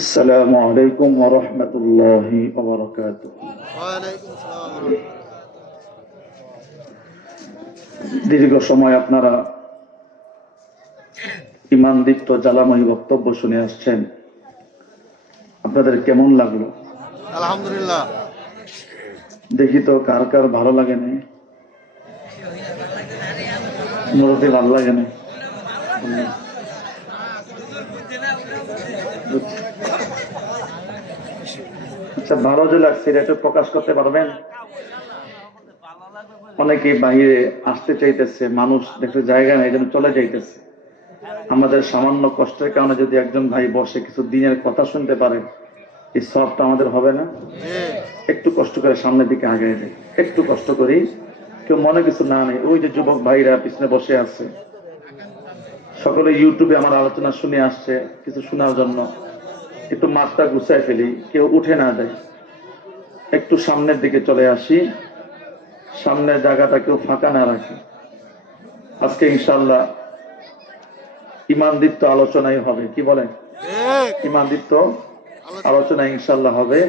আসসালামু আলাইকুম ওয়া রাহমাতুল্লাহি ওয়া বারাকাতুহু। ওয়ালাইকুম আসসালাম ওয়া রাহমাতুল্লাহ। দীর্ঘ সময় আপনারা ঈমানদীপ্ত জ্বালাময়ী বক্তব্য শুনে আসছেন, আপনাদের কেমন লাগলো? আলহামদুলিল্লাহ। দেখি তো কার কার ভালো লাগে না। মোরতে ভালো লাগে না। আচ্ছা, ভালো যে লাগছে এটা একটু প্রকাশ করতে পারবেন? অনেকে বাইরে আসতে চাইতেছে, মানুষ দেখতে জায়গা নেই, যেন চলে যাইতেছে। আমাদের সামান্য কষ্টের কারণে যদি একজন ভাই বসে কিছু দিনের কথা শুনতে পারে, এই সবটা আমাদের হবে না? একটু কষ্ট করে সামনের দিকে আগে যাই, একটু কষ্ট করি, কেউ মনে কিছু না নেই। ওই যে যুবক ভাইরা পিছনে বসে আছে, সকলে ইউটিউবে আমার আলোচনা শুনে আসছে কিছু শোনার জন্য। একটু মাঠটা গুছায় ফেলি, কেউ উঠে না দেয়, একটু সামনের দিকে চলে আসি, সামনের জায়গাটা কেউ ফাঁকা না রাখে। আজকে ইনশাআল্লাহ ঈমানদীপ্ত আলোচনাই হবে, কি বলেন? ঈমানদীপ্ত আলোচনা ইনশাআল্লাহ হবে।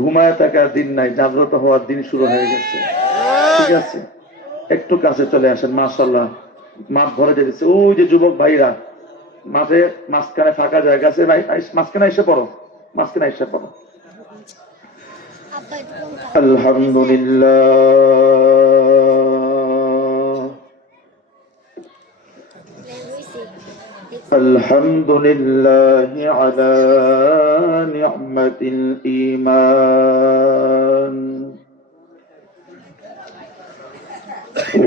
ঘুমায় থাকার দিন নাই, জাগ্রত হওয়ার দিন শুরু হয়ে গেছে। ঠিক আছে, একটু কাছে চলে আসেন। মাশাআল্লাহ, মাঠ ভরে যেতেছে। ওই যে যুবক ভাইরা মাঠে মাঝখানে ফাঁকা জায়গা আছে, মাঝখানে এসে পড়ো, মাঝখানে এসে পড়ো। আলহামদুলিল্লাহ, আলহামদুলিল্লাহি আলা নি'মাতিল ঈমান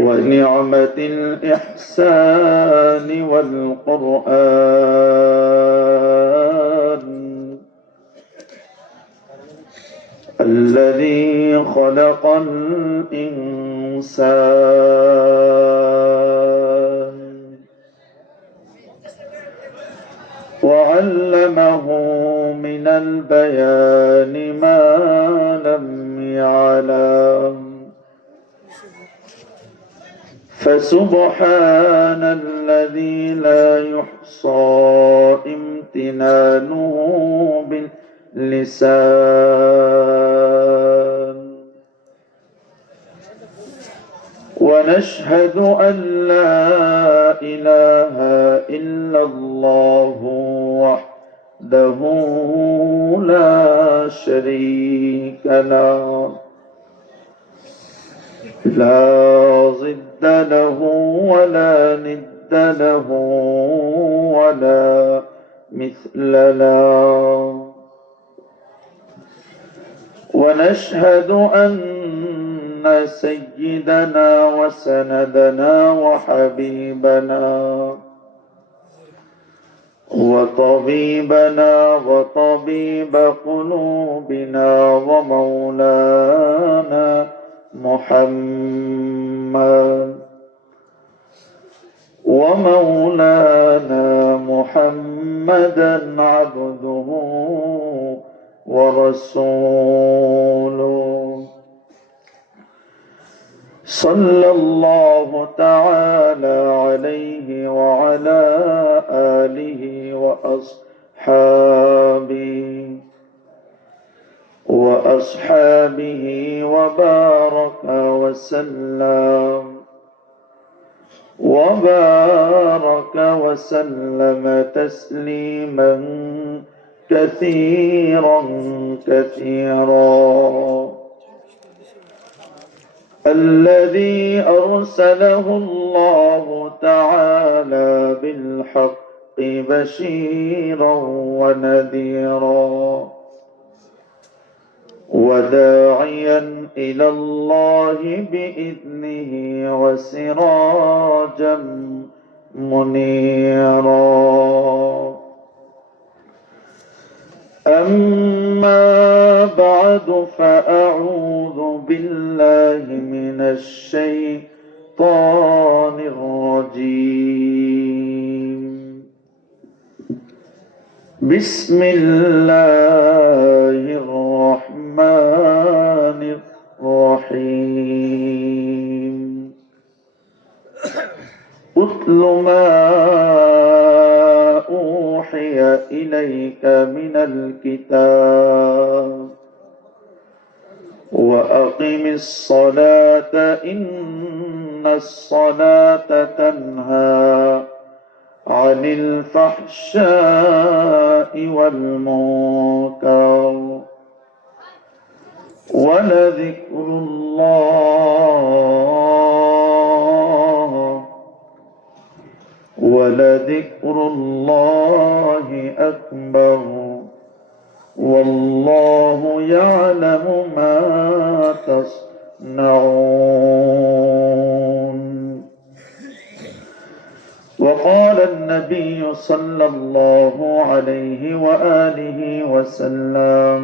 ونعمة الإحسان والقرآن الذي خلق الإنسان وعلمه من البيان ما لم يعلم فسبحان الذي لا يحصى امتنانه باللسان ونشهد أن لا إله إلا الله وحده لا شريك له لا ضد له ولا ند له ولا مثل له ونشهد أن سيدنا وسندنا وحبيبنا وطبيبنا وطبيب قلوبنا ومولانا محمد محمدا عبده ورسوله صلى الله تعالى عليه وعلى آله وأصحابه وبارك وسلم تسليما كثيرا الذي أرسله الله تعالى بالحق بشيرا ونذيرا وداعيا إلى الله بإذنه وسراجا منيرا أما بعد فأعوذ بالله من الشيطان الرجيم بسم الله الرحمن الرحيم أتل ما أوحي إليك إليك من الكتاب وأقم الصلاة إن الصلاة تنهى عن الفحشاء والمنكر ولذكر الله أكبر والله يعلم ما تصنعون. وقال النبي صلى الله عليه وآله وسلم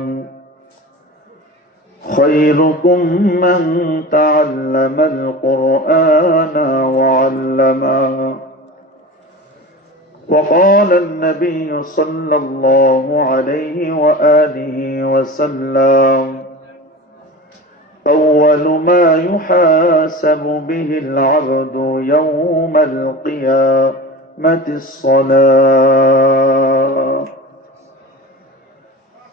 خيركم من تعلم القرآن وعلمه. وقال النبي صلى الله عليه وآله وسلم أول ما يحاسب به العبد يوم القيامة الصلاة.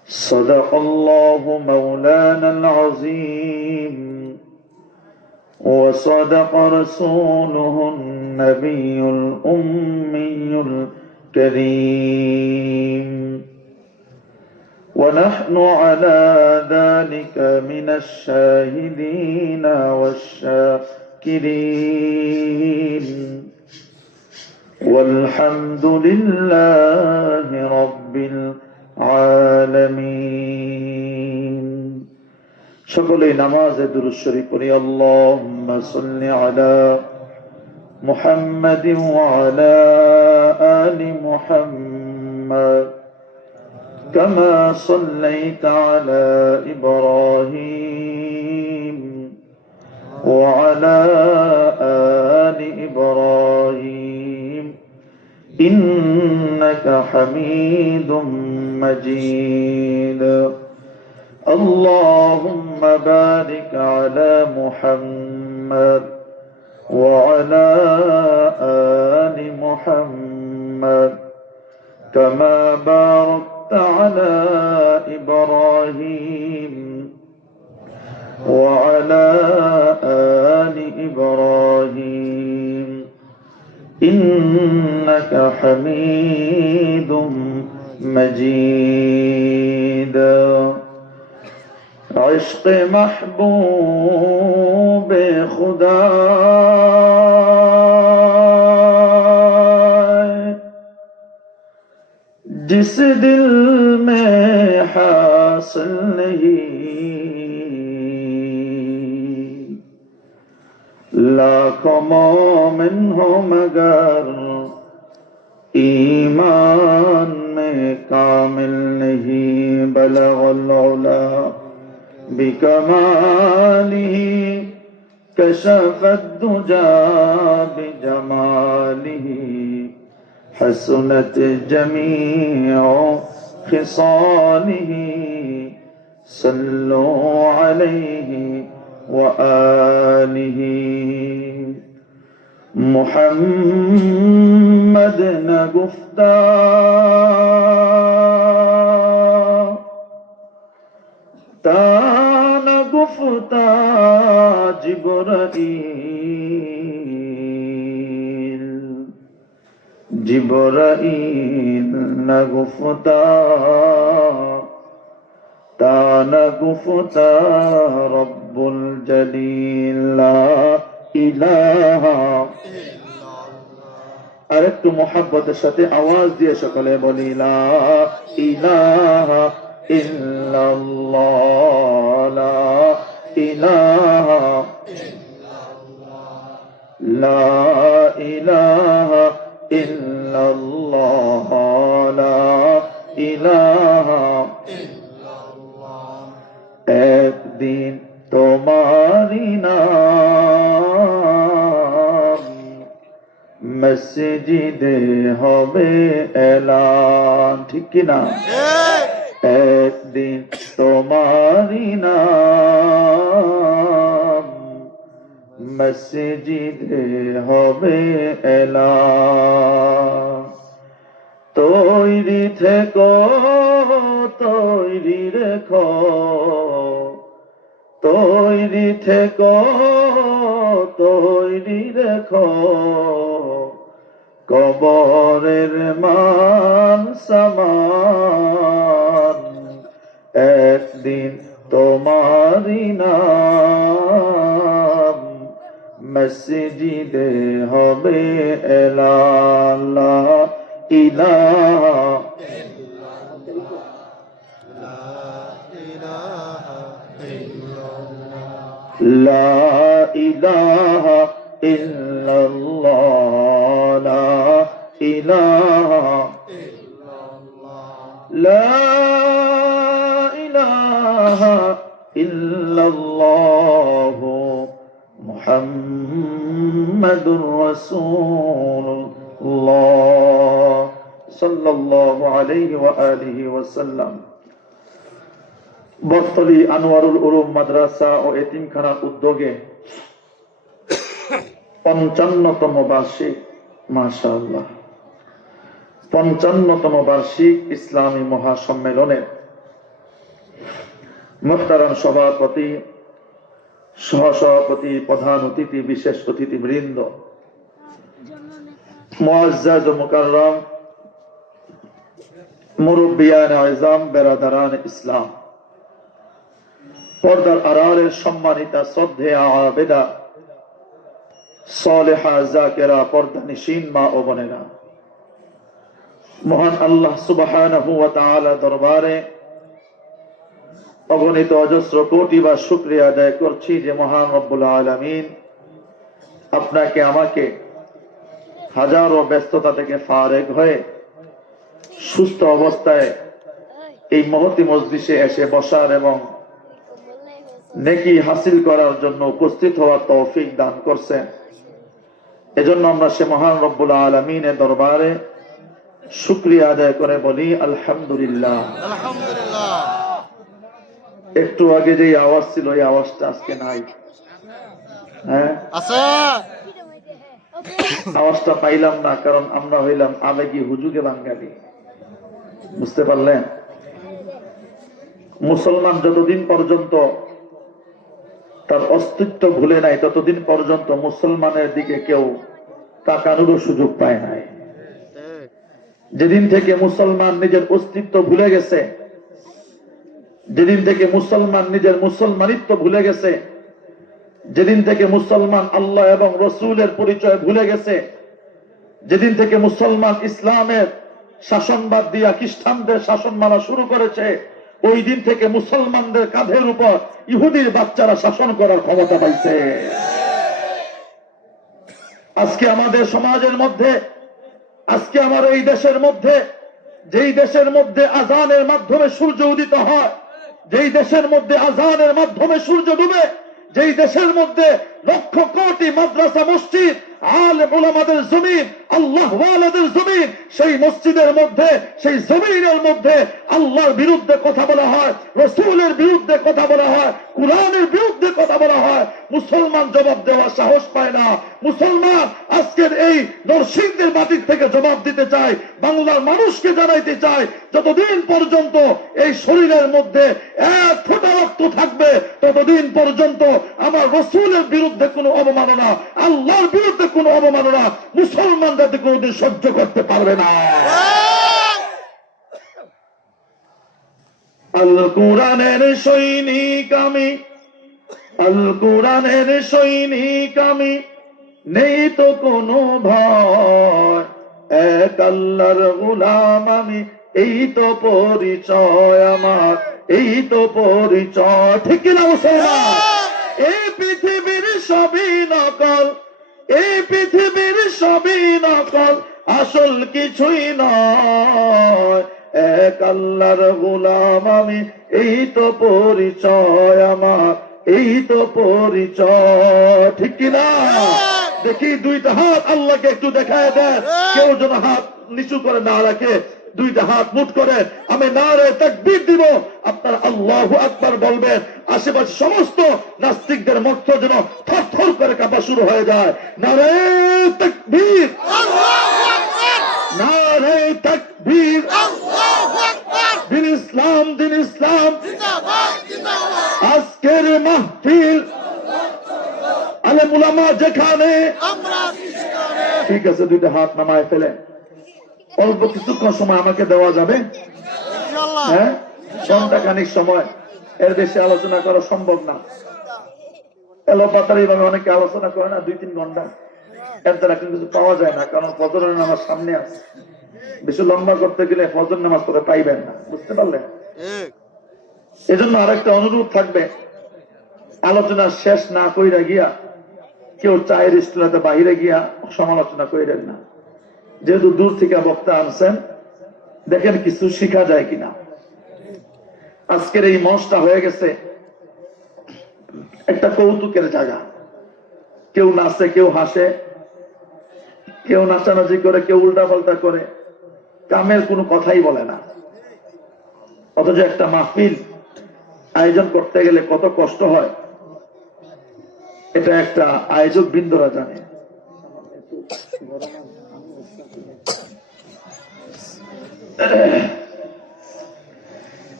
صدق الله مولانا العظيم وصدق رسوله النبي الأمي الكريم ونحن على ذلك من الشاهدين والشاكرين والحمد لله رب العالمين. সকলেই নামাজে দুরূদ শরীফ পড়ি। আল্লাহুম্মা সাল্লি আলা মুহাম্মাদিন ওয়া আলা আলি মুহাম্মাদ কামা সাল্লাইতা আলা ইব্রাহিম ওয়া আলা আলি ইব্রাহিম ইন্নাকা হামিদুম মাজিদ। اللهم بارك على محمد وعلى آل محمد كما باركت على إبراهيم وعلى آل إبراهيم إنك حميد مجيد. عشق محبوب خدا जिस दिल में हासिल नहीं लाखों मोमिन हो मगर ईमान में कामिल नहीं बलगल उला बिकमालिही कशफ दुजा बिजमालिही हसनत जमीउ खिसालिही सल्लु अलैहि व आलिही। मुहम्मद न गुफ्ता तान गुफ्ता जिब्राइल न गुफ्ता तान गुफ्ता रब्बुल जलील ला इलाहा। আরেকটু মুহাব্বতের সাথে আওয়াজ দিয়ে সকলে বলি লা ইলাহা ইল্লাল্লাহ লা ইলাহা লা ইলাহা ইল্লাল্লাহ লা ইলাহা একদিন তোমারি নাম মসজিদে হবে এলান, ঠিক কিনা? একদিন তোমারি নাম মসজিদে হবে এলান। তৈরি থেকো, তৈরি রেখো, তৈরি থেকো, তৈরি রেখো, কবরের মান সামান, একদিন তোমারি নাম মসজিদে হবে এলান। লা ইলাহা লা ইলাহা ইল্লাল্লাহ, লা ইলাহা লা ইলাহা ইল্লাল্লাহ মুহাম্মাদুর রাসূলুল্লাহ সাল্লাল্লাহু আলাইহি ওয়া আলিহি ওয়াসাল্লাম। বর্তলী আনোয়ারুল উলুম মাদ্রাসা ও এতিমখানার উদ্যোগে 55তম বার্ষিক, মাশাআল্লাহ, 55তম বার্ষিক ইসলামী মহাসম্মেলনের মুহতারাম সভাপতি, সহসভাপতি, প্রধান অতিথি, বিশেষ অতিথিবৃন্দ, মুআজ্জাজ ও মুকাররম মুরব্বিয়ান আযম, বেরাদারান ইসলাম, পর্দার আড়ালের সম্মানিতা শ্রদ্ধেয়া আবেদা সালেহা জাকেরা, পর্দানিশীন মা ও বোনেরা, মহান আল্লাহ সুবহানাহু ওয়া তাআলা দরবারে অগণিত অজস্র কোটি বার শুকরিয়া আদায় করছি যে মহান রব্বুল আলামিন আপনাকে আমাকে হাজারো ব্যস্ততা থেকে ফারেগ হয়ে সুস্থ অবস্থায় এই মহতি মজলিসে এসে বসার এবং নেকি হাসিল করার জন্য উপস্থিত হওয়ার তৌফিক দান করছেন। এজন্য আমরা সে মহান রব্বুল আলামিনের দরবারে শুকরিয়া আদায় করে বলি আলহামদুলিল্লাহ। আলহামদুলিল্লাহ। একটু আগে যে আওয়াজ ছিল এই আওয়াজটা আজকে নাই। হ্যাঁ, আচ্ছা, আওয়াজটা পাইলাম না, কারণ আমরা হইলাম আবেগী হুজুগে বাঙালি। বুঝতে পারলেন? মুসলমান যতদিন পর্যন্ত তার অস্তিত্ব ভুলে নাই ততদিন পর্যন্ত মুসলমানের দিকে কেউ তাকানোরও সুযোগ পায় নাই। যেদিন থেকে মুসলমান নিজের অস্তিত্ব ভুলে গেছে, যেদিন থেকে মুসলমান নিজের মুসলমানিত্ব ভুলে গেছে, যেদিন থেকে মুসলমান আল্লাহ এবং রসুলের পরিচয় ভুলে গেছে, যেদিন থেকে মুসলমান ইসলামের শাসনবাদ দিয়া খ্রিস্টানদের শাসন মানা শুরু করেছে, ওই দিন থেকে মুসলমানদের কাঁধের উপর ইহুদির বাচ্চারা শাসন করার ক্ষমতা পাইছে। আজকে আমাদের সমাজের মধ্যে, আজকে আমার এই দেশের মধ্যে, যেই দেশের মধ্যে আজানের মাধ্যমে সূর্য উদিত হয়, যেই দেশের মধ্যে আজানের মাধ্যমে সূর্য ডুবে, যেই দেশের মধ্যে লক্ষ কোটি মাদ্রাসা, মসজিদ, আলেম উলামাদের জমিন, আল্লাহ ওয়ালাদের জমিন, সেই মসজিদের মধ্যে, সেই জমিনের মধ্যে আল্লাহর বিরুদ্ধে কথা বলা হয়, রসুলের বিরুদ্ধে কথা বলা হয়, কুরআনের বিরুদ্ধে কথা বলা হয়, মুসলমান জবাব দেওয়ার সাহস পায় না। মুসলমান আজকের এই নরসিংদের মাটির থেকে জবাব দিতে চায়, বাংলার মানুষকে জানাইতে চায়, যতদিন পর্যন্ত এই শরীরের মধ্যে এক ফোঁটা রক্ত থাকবে ততদিন পর্যন্ত আমার রসুলের বিরুদ্ধে কোনো অবমাননা, আল্লাহর বিরুদ্ধে কোনো অবমাননা মুসলমান যাতে কোনোদিন সহ্য করতে পারবে না। আল কোরআনের সৈনিক আমি, আল কোরআনের সৈনিক আমি, নেই তো কোনো ভয়, এক আল্লাহর গোলাম আমি, এই তো পরিচয় আমার, এই তো পরিচয়। ঠিক কিনা মুসলমান? এই পৃথিবীর সবই নকল, এই পৃথিবীর সবই নকল, আসল কিছুই নয়, এক আল্লাহর গোলাম আমি, এই তো পরিচয় আমার, এই তো পরিচয়। ঠিক কিনা? দেখি দুইটা হাত আল্লাহকে একটু দেখায় দেন, কেউ যেন হাত নিচু করে না রাখে, দুইটা হাত মুঠ করে আমি নারে তাকবীর দিব, আপনারা আল্লাহু আকবার বলবেন, আশেপাশে সমস্ত নাস্তিকদের মধ্য যেন থরথর করে কাঁপা শুরু হয়ে যায়। নারে তাকবীর, নারে তাকবীর, আল্লাহু আকবার। দিন ইসলাম, দিন ইসলাম। জিন্দাবাদ, জিন্দাবাদ। আজকের মাহফিল আলেম উলামা যেখানে। আমরা খ্রিস্টানে। ঠিক আছে, দুইটা হাত নামায় ফেলে অল্প কিছুক্ষণ সময় আমাকে দেওয়া যাবে? ইনশাআল্লাহ। হ্যাঁ, ঘন্টা খানিক সময়, এর বেশি আলোচনা করা সম্ভব না। এলোপাতারি ভাবে অনেকে আলোচনা করে না 2-3 ঘন্টা, এর দ্বারা কিন্তু কিছু পাওয়া যায় না, কারণ ফজরের নামাজ সামনে আছে। বেশি লম্বা করতে গেলে ফজর নামাজ করে পাইবেন না, বুঝতে পারলেন? ঠিক। এজন্য আরেকটা অনুরোধ থাকবে, আলোচনা শেষ না কইরা গিয়া কেউ চায়ের স্টুলাতে বাহিরে গিয়া সমালোচনা কইরেন না। যেহেতু দূর থেকে বক্তা আনছেন, দেখেন কিছু শিখা যায় কিনা। আজকের এই মঞ্চটা হয়ে গেছে একটা কৌতুকের জায়গা। কেউ নাচে, কেউ হাসে, কেউ নাচানাচি করে, কেউ উল্টা পাল্টা করে, কামের কোনো কথাই বলে না। অথচ একটা মাহফিল আয়োজন করতে গেলে কত কষ্ট হয়, এটা একটা আয়োজক বৃন্দরা জানে।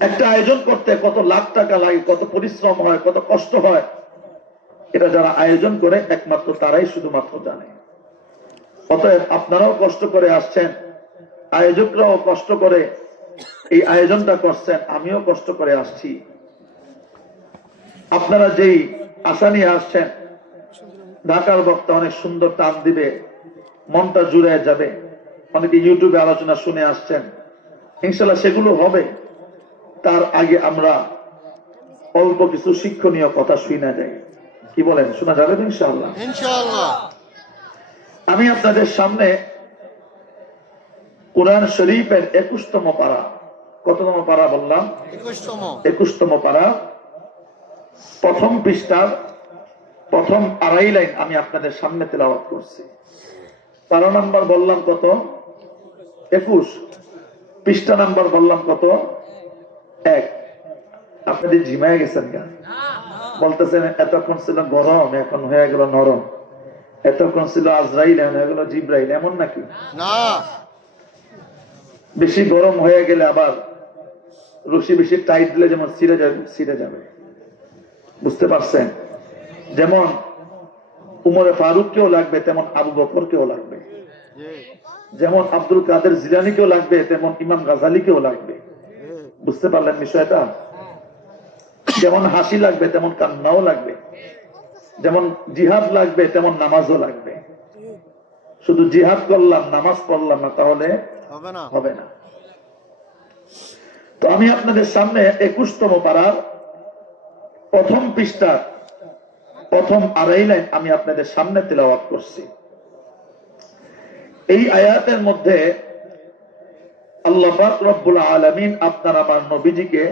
একটা আয়োজন করতে কত লাখ টাকা লাগে, কত পরিশ্রম হয়, কত কষ্ট হয়, এটা যারা আয়োজন করে একমাত্র তারাই শুধুমাত্র জানে। অতএব আপনারাও কষ্ট করে আসছেন, আয়োজকরাও কষ্ট করে এই আয়োজনটা করছেন, আমিও কষ্ট করে আসছি। আপনারা যেই আশা নিয়ে আসছেন, ঢাকার বক্তা অনেক সুন্দর টান দিবে, মনটা জুড়ে যাবে, অনেকে ইউটিউবে আলোচনা শুনে আসছেন, ইনশাল্লাহ সেগুলো হবে। তার আগে আমরা অল্প কিছু শিক্ষণীয় কথা শুনে যাই, কি বলেন? শোনা যাবে তো ইনশাআল্লাহ? ইনশাআল্লাহ। আমি আপনাদের সামনে কুরআন শরীফের 21তম পারা, কততম পারা বললাম? 21তম। 21তম পারা, প্রথম পৃষ্ঠার প্রথম আড়াই লাইন আমি আপনাদের সামনে তেলাওয়াত করছি। পারা নাম্বার বললাম কত? 21। পৃষ্ঠা নাম্বার বললাম কত? 1। আপনাদের ঝিমায় গেছেন কেন? বলতেছেন এতক্ষণ ছিল গরম, এখন হয়ে গেল নরম, এতক্ষণ ছিল আজরাইল, এখন হয়ে গেল জিব্রাইল, এমন নাকি? না। বেশি গরম হয়ে গেলে আবার রশি বেশি টাইট দিলে যেমন ছিঁড়ে যাবে, বুঝতে পারছেন? যেমন উমরে ফারুককেও লাগবে, তেমন আবু বকরকেও লাগবে। যেমন আব্দুল কাদের জিলানীকেও লাগবে, তেমন ইমাম গাজালিকেও লাগবে। বুঝতে পারলেন বিষয়টা? যেমন হাসি লাগবে, তেমন কান্নাও লাগবে। যেমন জিহাদ লাগবে, তেমন নামাজও লাগবে। শুধু জিহাদ করলাম, নামাজ পড়লাম না, তাহলে হবে না। হবে না। তো আমি আপনাদের সামনে 21তম পারার প্রথম পৃষ্ঠার প্রথম আড়াই লাইন আমি আপনাদের সামনে তেলাওয়াত করছি। এই আয়াতের মধ্যে আল্লাহ পাক রব্বুল আলামিন আপনার আমার নবীজিকে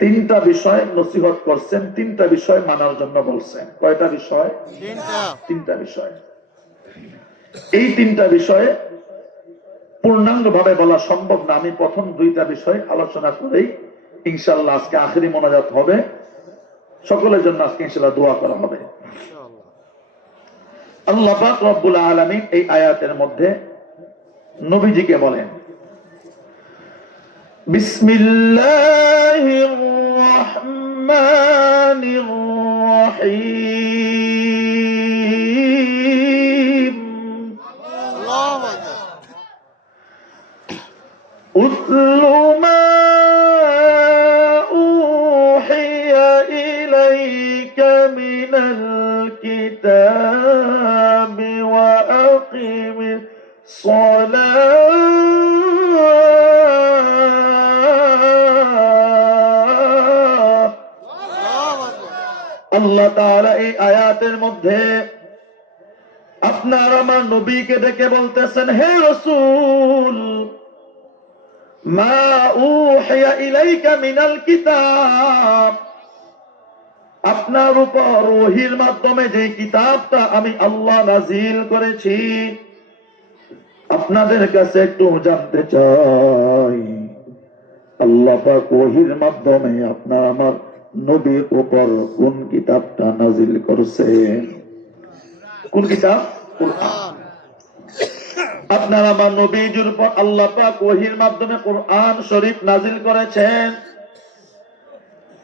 3টা বিষয় নসিহত করছেন, 3টা বিষয় মানার জন্য বলছেন। কয়টা বিষয়? 3টা। 3টা বিষয়। এই 3টা বিষয়ে পূর্ণাঙ্গ ভাবে বলা সম্ভব না, আমি প্রথম 2টা বিষয় আলোচনা করেই ইনশাআল্লাহ আজকে আখেরি মোনাজাত হবে। সকলের জন্য আজকে ইনশাআল্লাহ দোয়া করা হবে। ইনশাআল্লাহ। আল্লাহ পাক রব্বুল আলামিন এই আয়াতের মধ্যে নবীজিকে বলেন, বিসমিল্লাহির রহমানির রহিম, আল্লাহু আকবার। উতলু মা উহিয়া ইলাইকা মিনাল কিতাবি ওয়া আকিমিস সালাহ। আল্লাহ তাআলা এই আয়াতের মধ্যে আপনার আমার নবীকে ডেকে বলতেছেন, হে রাসূল, মা উহিয়া ইলাইকা মিনাল কিতাব, আপনার উপর ওহীর মাধ্যমে যে কিতাবটা আমি আল্লাহ নাযিল করেছি, আপনাদের কাছে একটু জানতে চাই, আল্লাহ পাক ওহীর মাধ্যমে আপনার আমার নবীর উপর কোন কিতাবটা নাযিল করেছেন? কোন কিতাব? কুরআন। আপনার আমার নবীজির উপর আল্লাহ পাক ওহীর মাধ্যমে কোরআন শরীফ নাজিল করেছেন।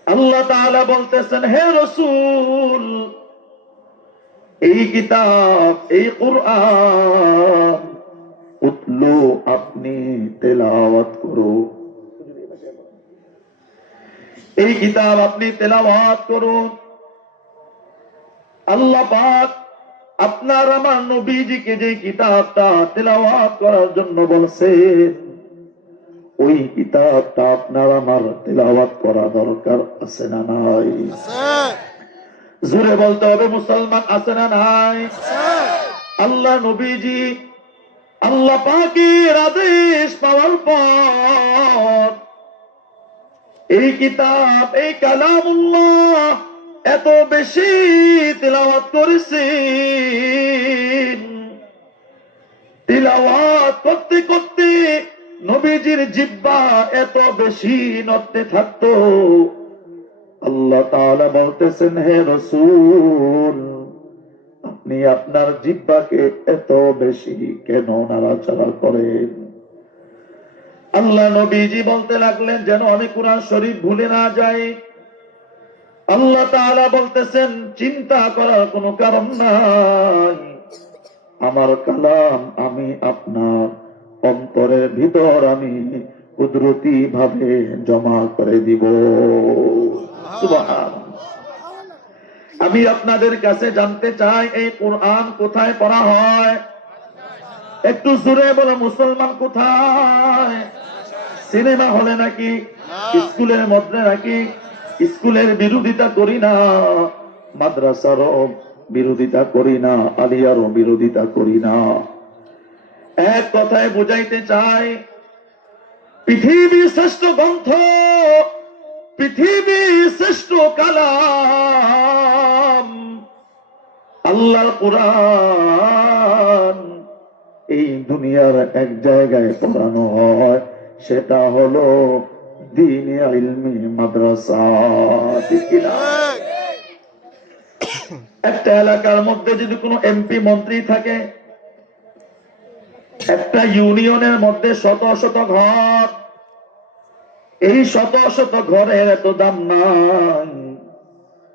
আল্লাহ তাআলা বলতেছেন, হে রাসূল, এই কিতাব, এই কোরআন উতলু, আপনি তেলাওয়াত করো, এই কিতাব আপনি তেলাওয়াত করুন। আল্লাহ পাক আপনার আমার নবীজিকে যে কিতাবটা তেলাওয়াত করার জন্য বলছেন, ওই কিতাবটা আপনার আমার তেলাওয়াত করা দরকার আছে না নাই? জোরে বলতে হবে মুসলমান, আছে না নাই? আল্লাহ নবীজি আল্লাহ পাকের আদেশ পাওয়ার পর এই কিতাব, এই কালামুল্লাহ এত বেশি তিলাওয়াত করেছেন। তিলাওয়াত করতে করতে নবীজির জিহ্বা এত বেশি নড়তে থাকতো, আল্লাহ তাআলা বলতেছেন, হে রাসূল, আপনি আপনার জিহ্বাকে এত বেশি কেন নাড়াচাড়া করেন? আল্লাহ নবীজি বলতে লাগলেন, যেন আমি কোরআন শরীফ ভুলে না যাই। আল্লাহ তাআলা বলতেছেন, চিন্তা করার কোনো কারণ নাই, আমার কালাম আমি আপনার অন্তরের ভিতর আমি কুদরতি ভাবে জমা করে দিব। সুবহানাল্লাহ। আমি আপনাদের কাছে জানতে চাই, এই কোরআন কোথায় পড়া হয়? একটু জোরে বলো মুসলমান, কোথায়? সিনেমা হলে নাকি? স্কুলের মধ্যে নাকি? স্কুলের বিরোধিতা করি না, মাদ্রাসারও বিরোধিতা করি না, আলিয়ারও বিরোধিতা করি না। এক কথায় বুঝাইতে চাই, পৃথিবীর শ্রেষ্ঠ গ্রন্থ, পৃথিবীর শ্রেষ্ঠ কালাম আল্লাহর কোরআন এই দুনিয়ার এক জায়গায় পড়ানো হয়, সেটা হলো দ্বীনে ইলমি মাদ্রাসা। ঠিক কি না? একটা এলাকার মধ্যে যদি কোনো এমপি মন্ত্রী থাকে, একটা ইউনিয়নের মধ্যে শত শত ঘর, এই শত শত ঘরের এত দাম নাই,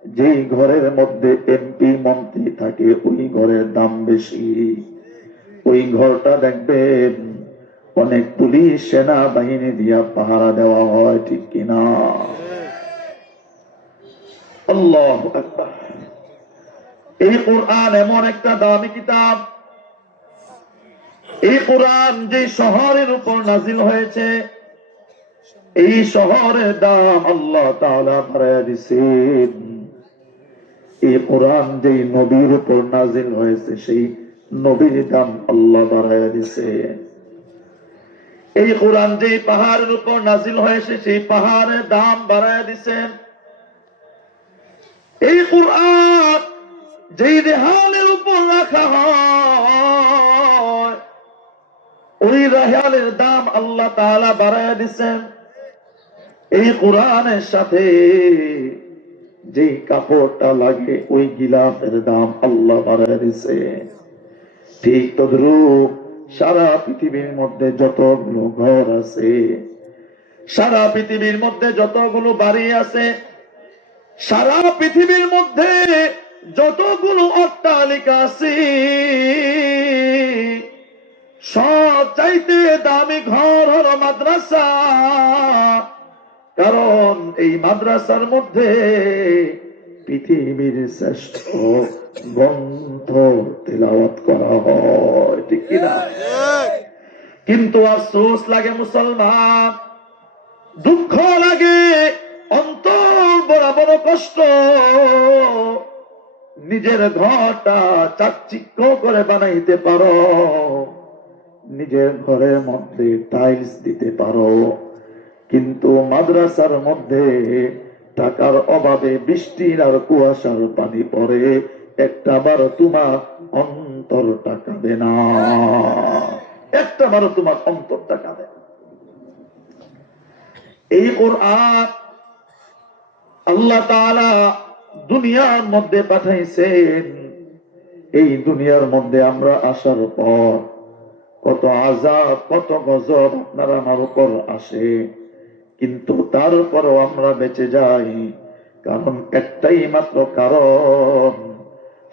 যেই ঘরের মধ্যে এমপি মন্ত্রী থাকে ওই ঘরের দাম বেশি। ওই ঘরটা দেখবেন অনেক পুলিশ সেনাবাহিনী দিয়া পাহারা দেওয়া হয়। ঠিক কিনা? আল্লাহু আকবার। এই কোরআন এমন একটা দামি কিতাব, এই কোরআন যে শহরের উপর নাজিল হয়েছে, এই শহরের দাম আল্লাহ তাআলা বাড়ায়া দিয়েছেন। এই কোরআন যে নবীর উপর নাজিল হয়েছে, সেই নবীর দাম আল্লাহ বাড়ায়া দিয়েছেন। এই কোরআন যে পাহাড়ের উপর নাজিল হয়েছে, সেই পাহাড়ের দাম বাড়ায়া দিয়েছেন। এই কোরআন যেই রেহালের উপর রাখা হয়, ওই রেহালের দাম আল্লাহ তাআলা বাড়ায়া দিয়েছেন। এই কোরআনের সাথে যে কাপড়টা লাগে, ওই গিলাফের দাম আল্লাহ বাড়ায়া দিয়েছে। ঠিক তদ্রূপ সারা পৃথিবীর মধ্যে যতগুলো ঘর আছে, সারা পৃথিবীর মধ্যে যতগুলো বাড়ি আছে, সারা পৃথিবীর মধ্যে যতগুলো অট্টালিকা আছে, সব চাইতে দামি ঘর হলো মাদ্রাসা। কারণ এই মাদ্রাসার মধ্যে পৃথিবীর শ্রেষ্ঠ গ্রন্থ তেলাওয়াত করা হয়। ঠিক কিনা? কিন্তু আফসোস লাগে মুসলমান, দুঃখ লাগে, অন্তর বড় বড় কষ্ট। নিজের ঘরটা চাকচিক্য করে বানাইতে পারো, নিজের ঘরের মধ্যে টাইলস দিতে পারো, কিন্তু মাদ্রাসার মধ্যে টাকার অভাবে বৃষ্টির আর কুয়াশার পানি পড়ে, একটা বারো তোমার অন্তর টাকা দে না, একটা বারো তোমার অন্তর টাকা দে। এই কোরআন আল্লাহ তাআলা দুনিয়ার মধ্যে পাঠাইছেন। এই দুনিয়ার মধ্যে আমরা আসার পর কত আযাব, কত গজব আপনার আমার উপর আসে, কিন্তু তারপরও আমরা বেঁচে যাই। কারণ একটাই মাত্র কারণ,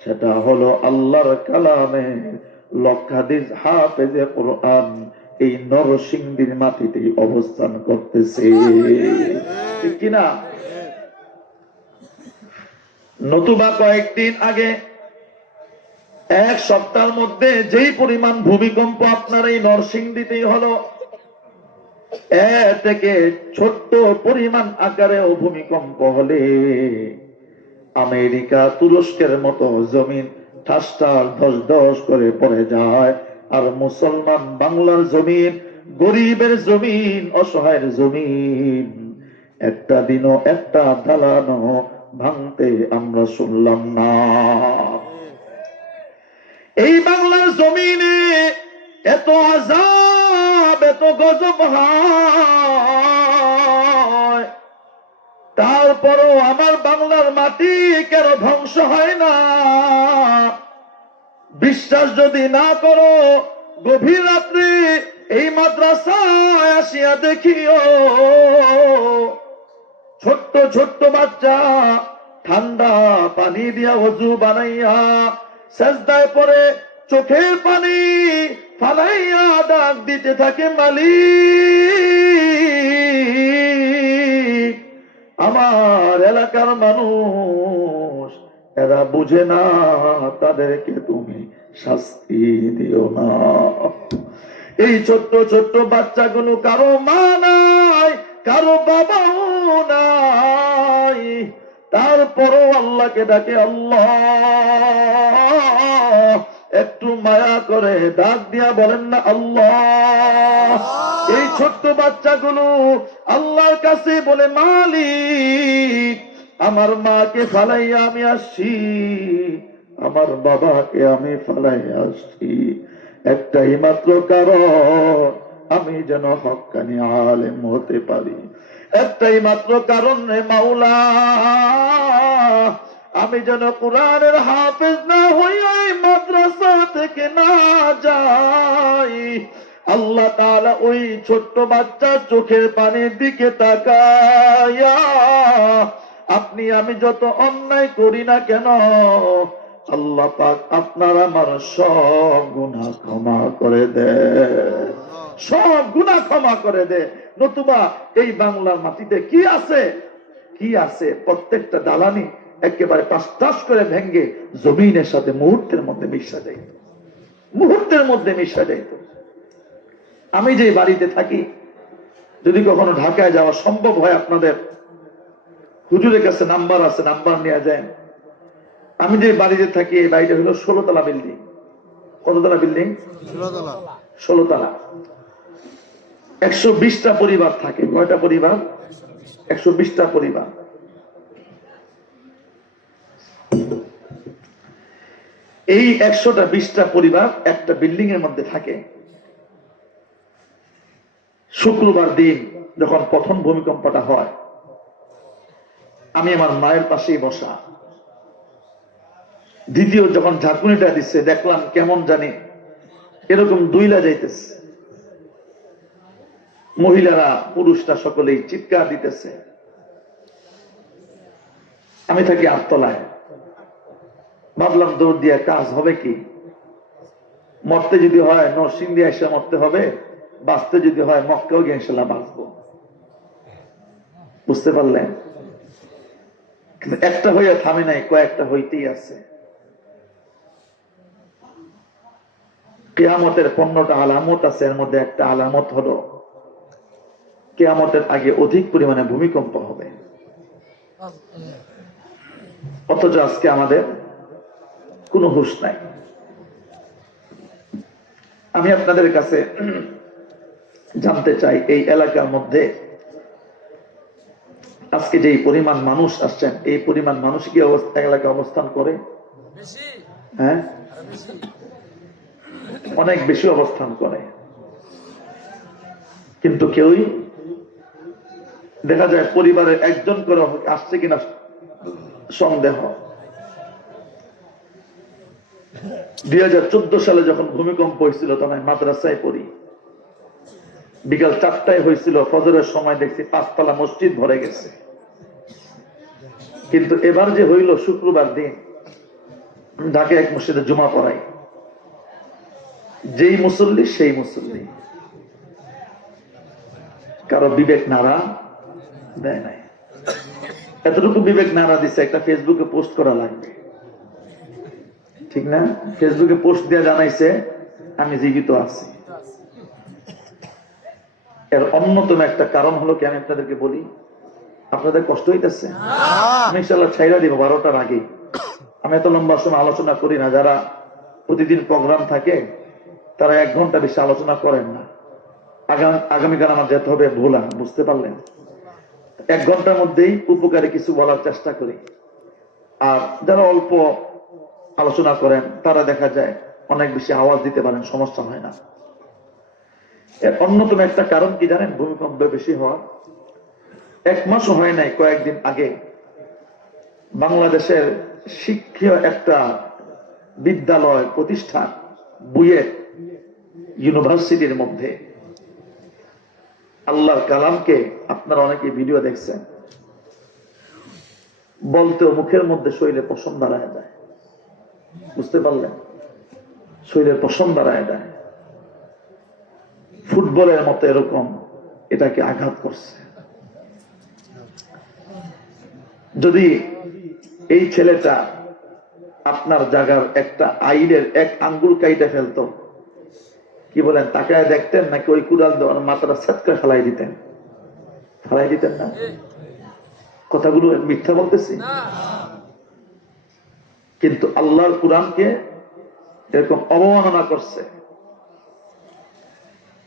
সেটা হলো আল্লাহর কালামে লক্ষাধিক হাফেজে কোরআন এই নরসিংদীর মাটিতে অবস্থান করতেছে, ঠিক কিনা? নতুবা কয়েকদিন আগে, এক সপ্তাহের মধ্যে যেই পরিমাণ ভূমিকম্প আপনার এই নরসিংদীতেই হলো, এর থেকে ছোট্ট পরিমাণ আকারেও ভূমিকম্প হলে আমেরিকা তুরস্কের মতো জমিন ঠাস ঠাস ধস ধস করে পড়ে যায়। আর মুসলমান বাংলার জমিন, গরিবের জমিন, অসহায়ের জমিন, একটা দিনও একটা দালানো ভাঙতে আমরা শুনলাম না। এই বাংলার জমিনে এত আযাব, এত গজব হয়, তারপরও আমার বাংলার মাটি কেন ধ্বংস হয় না? বিশ্বাস যদি না করো, গভীর রাত্রে এই মাদ্রাসায় আসিয়া দেখিও, ছোট্ট ছোট্ট বাচ্চা ঠান্ডা পানি দিয়া ওযু বানাইয়া সেজদায় পড়ে চোখের পানি ফালাইয়া ডাক দিতে থাকে, মালিক, আমার এলাকার মানুষ এরা বুঝে না, তাদেরকে তুমি শাস্তি দিও না। এই ছোট্ট ছোট্ট বাচ্চাগুলো কারো মা নাই, কারো বাবাও নাই, তারপরও আল্লাহকে ডাকে, আল্লাহ, একটু মায়া করে ডাক দিয়া বলেন না আল্লাহ। এই ছোট্ট বাচ্চাগুলো আল্লাহর কাছে বলে, মালিক, আমার মাকে ফালাইয়া আমি আসছি, আমার বাবাকে আমি ফালাইয়া আসছি, একটাই মাত্র কারণ, আমি যেন হক্কানি আলেম হতে পারি। একটাই মাত্র কারণ রে মাওলা, আমি যেন কোরআনের হাফেজ না হইয়া মাদ্রাসা থেকে না যাই। আল্লাহ তাআলা ওই ছোট্ট বাচ্চার চোখের পানির দিকে তাকায়া আপনি আমি যত অন্যায় করি না কেন, আল্লাহ পাক আপনার আমার সব গুনাহ ক্ষমা করে দেয়, সব গুনাহ ক্ষমা করে দেয়। নতুবা এই বাংলার মাটিতে কি আছে, কি আছে? প্রত্যেকটা দালানি একেবারে টাস করে ভেঙ্গে জমিনের সাথে মুহূর্তের মধ্যে মিশা যাইত, মুহূর্তের মধ্যে মিশা যাইত। আমি যে বাড়িতে থাকি, যদি কখনো ঢাকায় যাওয়া সম্ভব হয়, আপনাদের হুজুরের কাছে নাম্বার আছে, নাম্বার নিয়ে যায়। আমি যে বাড়িতে থাকি, এই বাড়িটা হলো 16 তলা বিল্ডিং। কততলা বিল্ডিং? 16 তলা। 120টা পরিবার থাকে। কয়টা পরিবার? 120টা পরিবার। এই 120টা পরিবার একটা বিল্ডিং এর মধ্যে থাকে। শুক্রবার দিন যখন প্রথম ভূমিকম্পটা হয়, আমি আমার মায়ের পাশেই বসা। দ্বিতীয় যখন ঝাঁকুনিটা দিচ্ছে, দেখলাম কেমন জানি এরকম দুইলা যাইতেছে, মহিলারা পুরুষরা সকলেই চিৎকার দিতেছে। আমি থাকি 8 তলায়। ভাবলাম দৌড় দিয়ে কাজ হবে কি, মরতে যদি হয় নরসিংদী এসে মরতে হবে, বাঁচতে যদি হয় মক্কাও গিয়ে ইনশাল্লাহ বাঁচবো। বুঝতে পারলেন? কিন্তু একটা হইয়া থামে নাই, কয়েকটা হইতেই আছে। কিয়ামতের 15টা আলামত আছে, এর মধ্যে একটা আলামত হলো কিয়ামতের আগে অধিক পরিমাণে ভূমিকম্প হবে। অথচ আজকে আমাদের কোনো হুঁশ নাই। আমি আপনাদের কাছে জানতে চাই, এই এলাকার মধ্যে আজকে যে পরিমাণ মানুষ আসছেন, এই পরিমাণ মানুষ কি এলাকায় অবস্থান করে? হ্যাঁ, অনেক বেশি অবস্থান করে। কিন্তু কেউই দেখা যায় পরিবারের একজন করে আসছে কিনা সন্দেহ। 2014 সালে যখন ভূমিকম্প হয়েছিল তখন আমি মাদ্রাসায় পড়ি। বিকাল 4টায় হয়েছিল, ফজরের সময় দেখছি 5 তলা মসজিদ ভরে গেছে। কিন্তু এবার যে হইল শুক্রবার দিন, ঢাকা এক মসজিদে জুমা পড়াই, যেই মুসল্লি সেই মুসল্লি, কারো বিবেক নাড়া দেয় নাই। এতটুকু বিবেক নাড়া দিচ্ছে, একটা ফেসবুকে পোস্ট করা লাগবে, ঠিক না? ফেসবুকে পোস্ট দিয়ে জানাইছে আমি জীবিত আছি। এর অন্যতম একটা কারণ হলো কি, আমি আপনাদেরকে বলি, আপনাদের কষ্ট হইতেছে, আমি ইনশাআল্লাহ ছাইরা দিব 12টার আগে। আমি এত লম্বা সময় আলোচনা করি না, যারা প্রতিদিন প্রোগ্রাম থাকে তারা 1 ঘন্টা বেশি আলোচনা করেন না। আগামীকাল আমার যেতে হবে ভোলা, বুঝতে পারলেন? 1 ঘন্টার মধ্যেই উপকারী কিছু বলার চেষ্টা করি। আর যারা অল্প আলোচনা করেন তারা দেখা যায় অনেক বেশি আওয়াজ দিতে পারেন, সমস্যা হয় না। এর অন্যতম একটা কারণ কি জানেন? ভূমিকম্প বেশি হওয়ার 1 মাসও হয় নাই, কয়েকদিন আগে বাংলাদেশের শিক্ষা একটা বিদ্যালয় প্রতিষ্ঠান, বুয়েট ইউনিভার্সিটির মধ্যে আল্লাহর কালামকে আপনারা অনেকে ভিডিও দেখছেন, বলতেও মুখের মধ্যে শরীরে পশম দাঁড়ায় যায়, বুঝতে পারলেন? শরীরের পশম দাঁড়ায় যায়, ফুটবলের মতো এরকম এটাকে আঘাত করছে। যদি এই ছেলেটা আপনার জায়গার একটা আইলের 1 আঙ্গুল কাইটা ফেলতো, কি বলেন, তাকায় দেখতেন নাকি ওই কুড়াল দেওয়ার মাথাটা সেটকা ফেলাই দিতেন? ফেলাই দিতেন না? কথাগুলো মিথ্যা বলতেছি? কিন্তু আল্লাহর কুরআনকে এরকম অবমাননা করছে।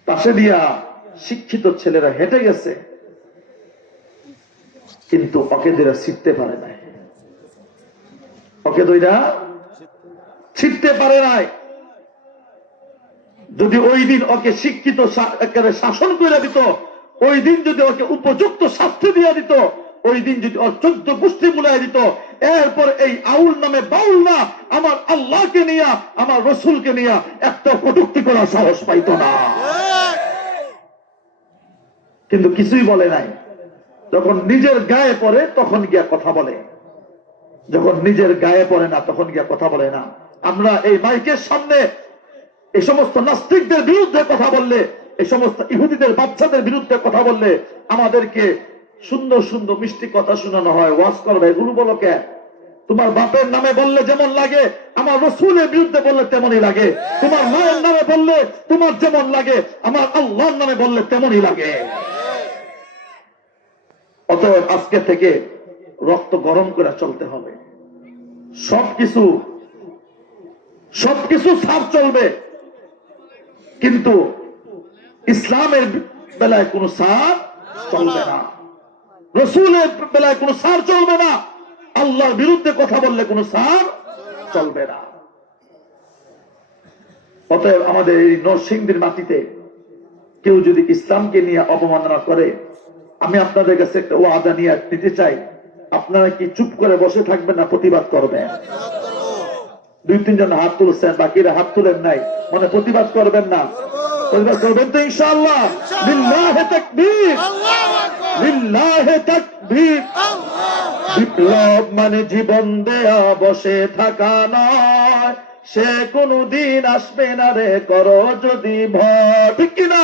পাশে দিয়া শিক্ষিত ছেলেরা হেঁটে গেছে, কিন্তু ওকে দুইরা ছিটতে পারে নাই, ওকে দুইরা ছিটতে পারে নাই। যদি ওই দিন ওকে শিক্ষিত একেবারে শাসন করে দিত, ওই দিন যদি ওকে উপযুক্ত শাস্তি দিয়ে দিত, ওই দিন যদি ওর 14 গোষ্ঠী মুলাই দিত, এরপর এই আউল নামে বাউল না আমার আল্লাহকে নিয়া, আমার রসুলকে নিয়া একটা কটূক্তি করার সাহস পাইত না। কিন্তু কিছুই বলে নাই। যখন নিজের গায়ে পড়ে তখন গিয়া কথা বলে, যখন নিজের গায়ে পড়ে না তখন গিয়া কথা বলে না। আমরা এই মাইকের সামনে এই সমস্ত নাস্তিকদের বিরুদ্ধে কথা বললে, এই সমস্ত ইহুদিদের বাচ্চাদের বিরুদ্ধে কথা বললে আমাদেরকে সুন্দর সুন্দর মিষ্টি কথা শোনানো হয়, ওয়াজ করবে, এগুলো বলো কেন? তোমার বাপের নামে বললে যেমন লাগে, আমার রসুলের বিরুদ্ধে বললে তেমনই লাগে। তোমার মায়ের নামে বললে তোমার যেমন লাগে, আমার আল্লাহর নামে বললে তেমনই লাগে। অতএব আজকে থেকে রক্ত গরম করে চলতে হবে। সবকিছু ছাড় চলবে, কিন্তু ইসলামের বেলায় কোনো ছাড় চলবে না, রসুলের বেলায় কোনো ছাড় চলবে না, আল্লাহর বিরুদ্ধে কথা বললে কোনো ছাড় চলবে না। অতএব আমাদের এই নরসিংদীর মাটিতে কেউ যদি ইসলামকে নিয়ে অবমাননা করে, আমি আপনাদের কাছে একটা ওয়াদা নিয়ে নিতে চাই, আপনারা কি চুপ করে বসে থাকবেন না প্রতিবাদ করবেন? 2-3 জন হাত তুলছেন, বাকিরা হাত তুলেন নাই, মানে প্রতিবাদ করবেন না? প্রতিবাদ করবেন তো ইনশাআল্লাহ? লিল্লাহি তাকবীর, লিল্লাহি তাকবীর। বিপ্লব মানে জীবন দেয়া বসে থাকা নয়, সে কোনদিন আসবে না রে করো যদি ভয়, ঠিক কিনা?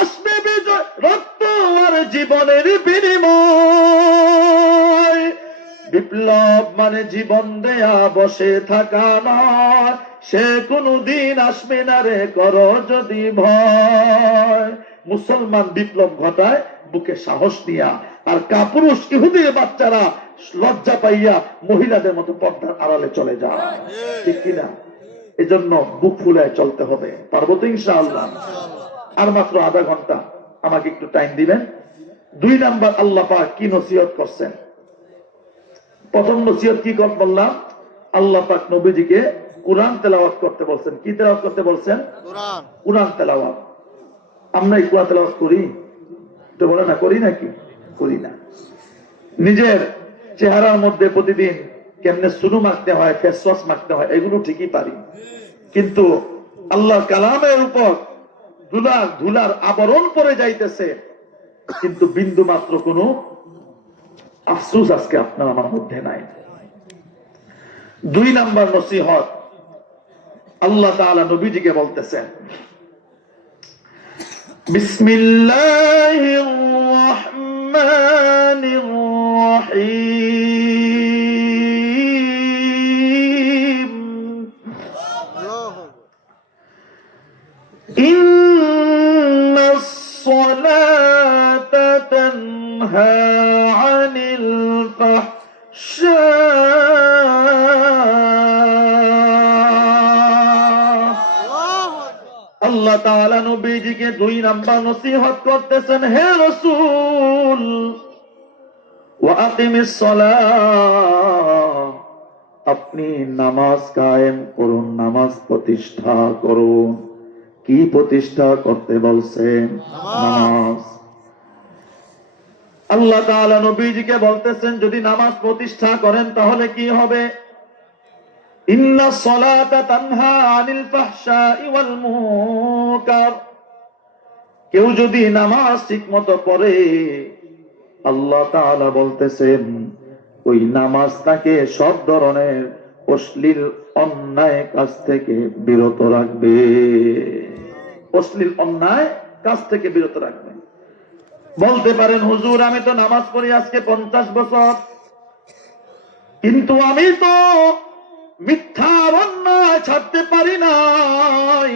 আসবে বিজয়, রক্ত আর জীবনের বিনিময়। বিপ্লব মানে জীবন দেয়া বসে থাকা নয়, সে কোনদিন আসবে না রে করো যদি ভয়। মুসলমান বিপ্লব ঘটায় বুকে সাহস নিয়া, আর কাপুরুষ ইহুদির বাচ্চারা লজ্জা পাইয়া মহিলাদের মতো পর্দার আড়ালে চলে যায়, ঠিক কিনা? এজন্য বুক ফুলায় চলতে হবে। পারবো তো ইনশাআল্লাহ? আর মাত্র আধা ঘন্টা, আমাকে একটু টাইম দিবেন। 2 নাম্বার, আল্লাহ পাক কি নসিহত করছেন? প্রথম নসিহত কি বললাম? আল্লাহ পাক নবীজিকে কোরআন তেলাওয়াত করতে বলছেন। কি তেলাওয়াত করতে বলছেন? কোরআন তেলাওয়াত। আমরা এই কোরআন তেলাওয়াত করি তো বলে না, করি নাকি? করি না। নিজের চেহারার মধ্যে প্রতিদিন কেমনে সুনু মাখতে হয়, ফেস ওয়াশ মাখতে হয়, এগুলো ঠিকই পারি। কিন্তু আল্লাহর কালামের উপর ধুলার আবরণ পড়ে যাইতেছে, কিন্তু বিন্দু মাত্র কোনো আফসোস আজকে আপনার আমার মধ্যে নাই। 2 নাম্বার নসিহত, আল্লাহ তাআলা নবীজিকে বলতেছেন, বিসমিল্লাহির রহমানির রহিম, আল্লাহু ইন্নাস সালাতা তানহা আনিল ফাহশা আল্লাহ তাআলা নবীজিকে 2 নাম্বার নসিহত করতেছেন, হে রাসূল ওয়া আকিমিস সালাহ, আপনি নামাজ কায়েম করুন, নামাজ প্রতিষ্ঠা করুন। কি প্রতিষ্ঠা করতে বলছেন? নামাজ। আল্লাহ তাআলা নবীজিকে বলতেছেন যদি নামাজ প্রতিষ্ঠা করেন তাহলে কি হবে? ইন্নাস সালাতা তানহা আনিল ফাহশাই ওয়াল মুনকার, কেউ যদি নামাজ ঠিকমতো পড়ে, আল্লাহ তাআলা বলতেছেন ওই নামাজ তাকে সব ধরনের অশ্লীল অন্যায় কাজ থেকে বিরত রাখবে। অশ্লীল অন্যায় কাজ থেকে বিরত রাখবে। বলতে পারেন হুজুর আমি তো নামাজ পড়ি আজকে 50 বছর, কিন্তু আমি তো মিথ্যার অন্যায় ছাড়তে পারি নাই,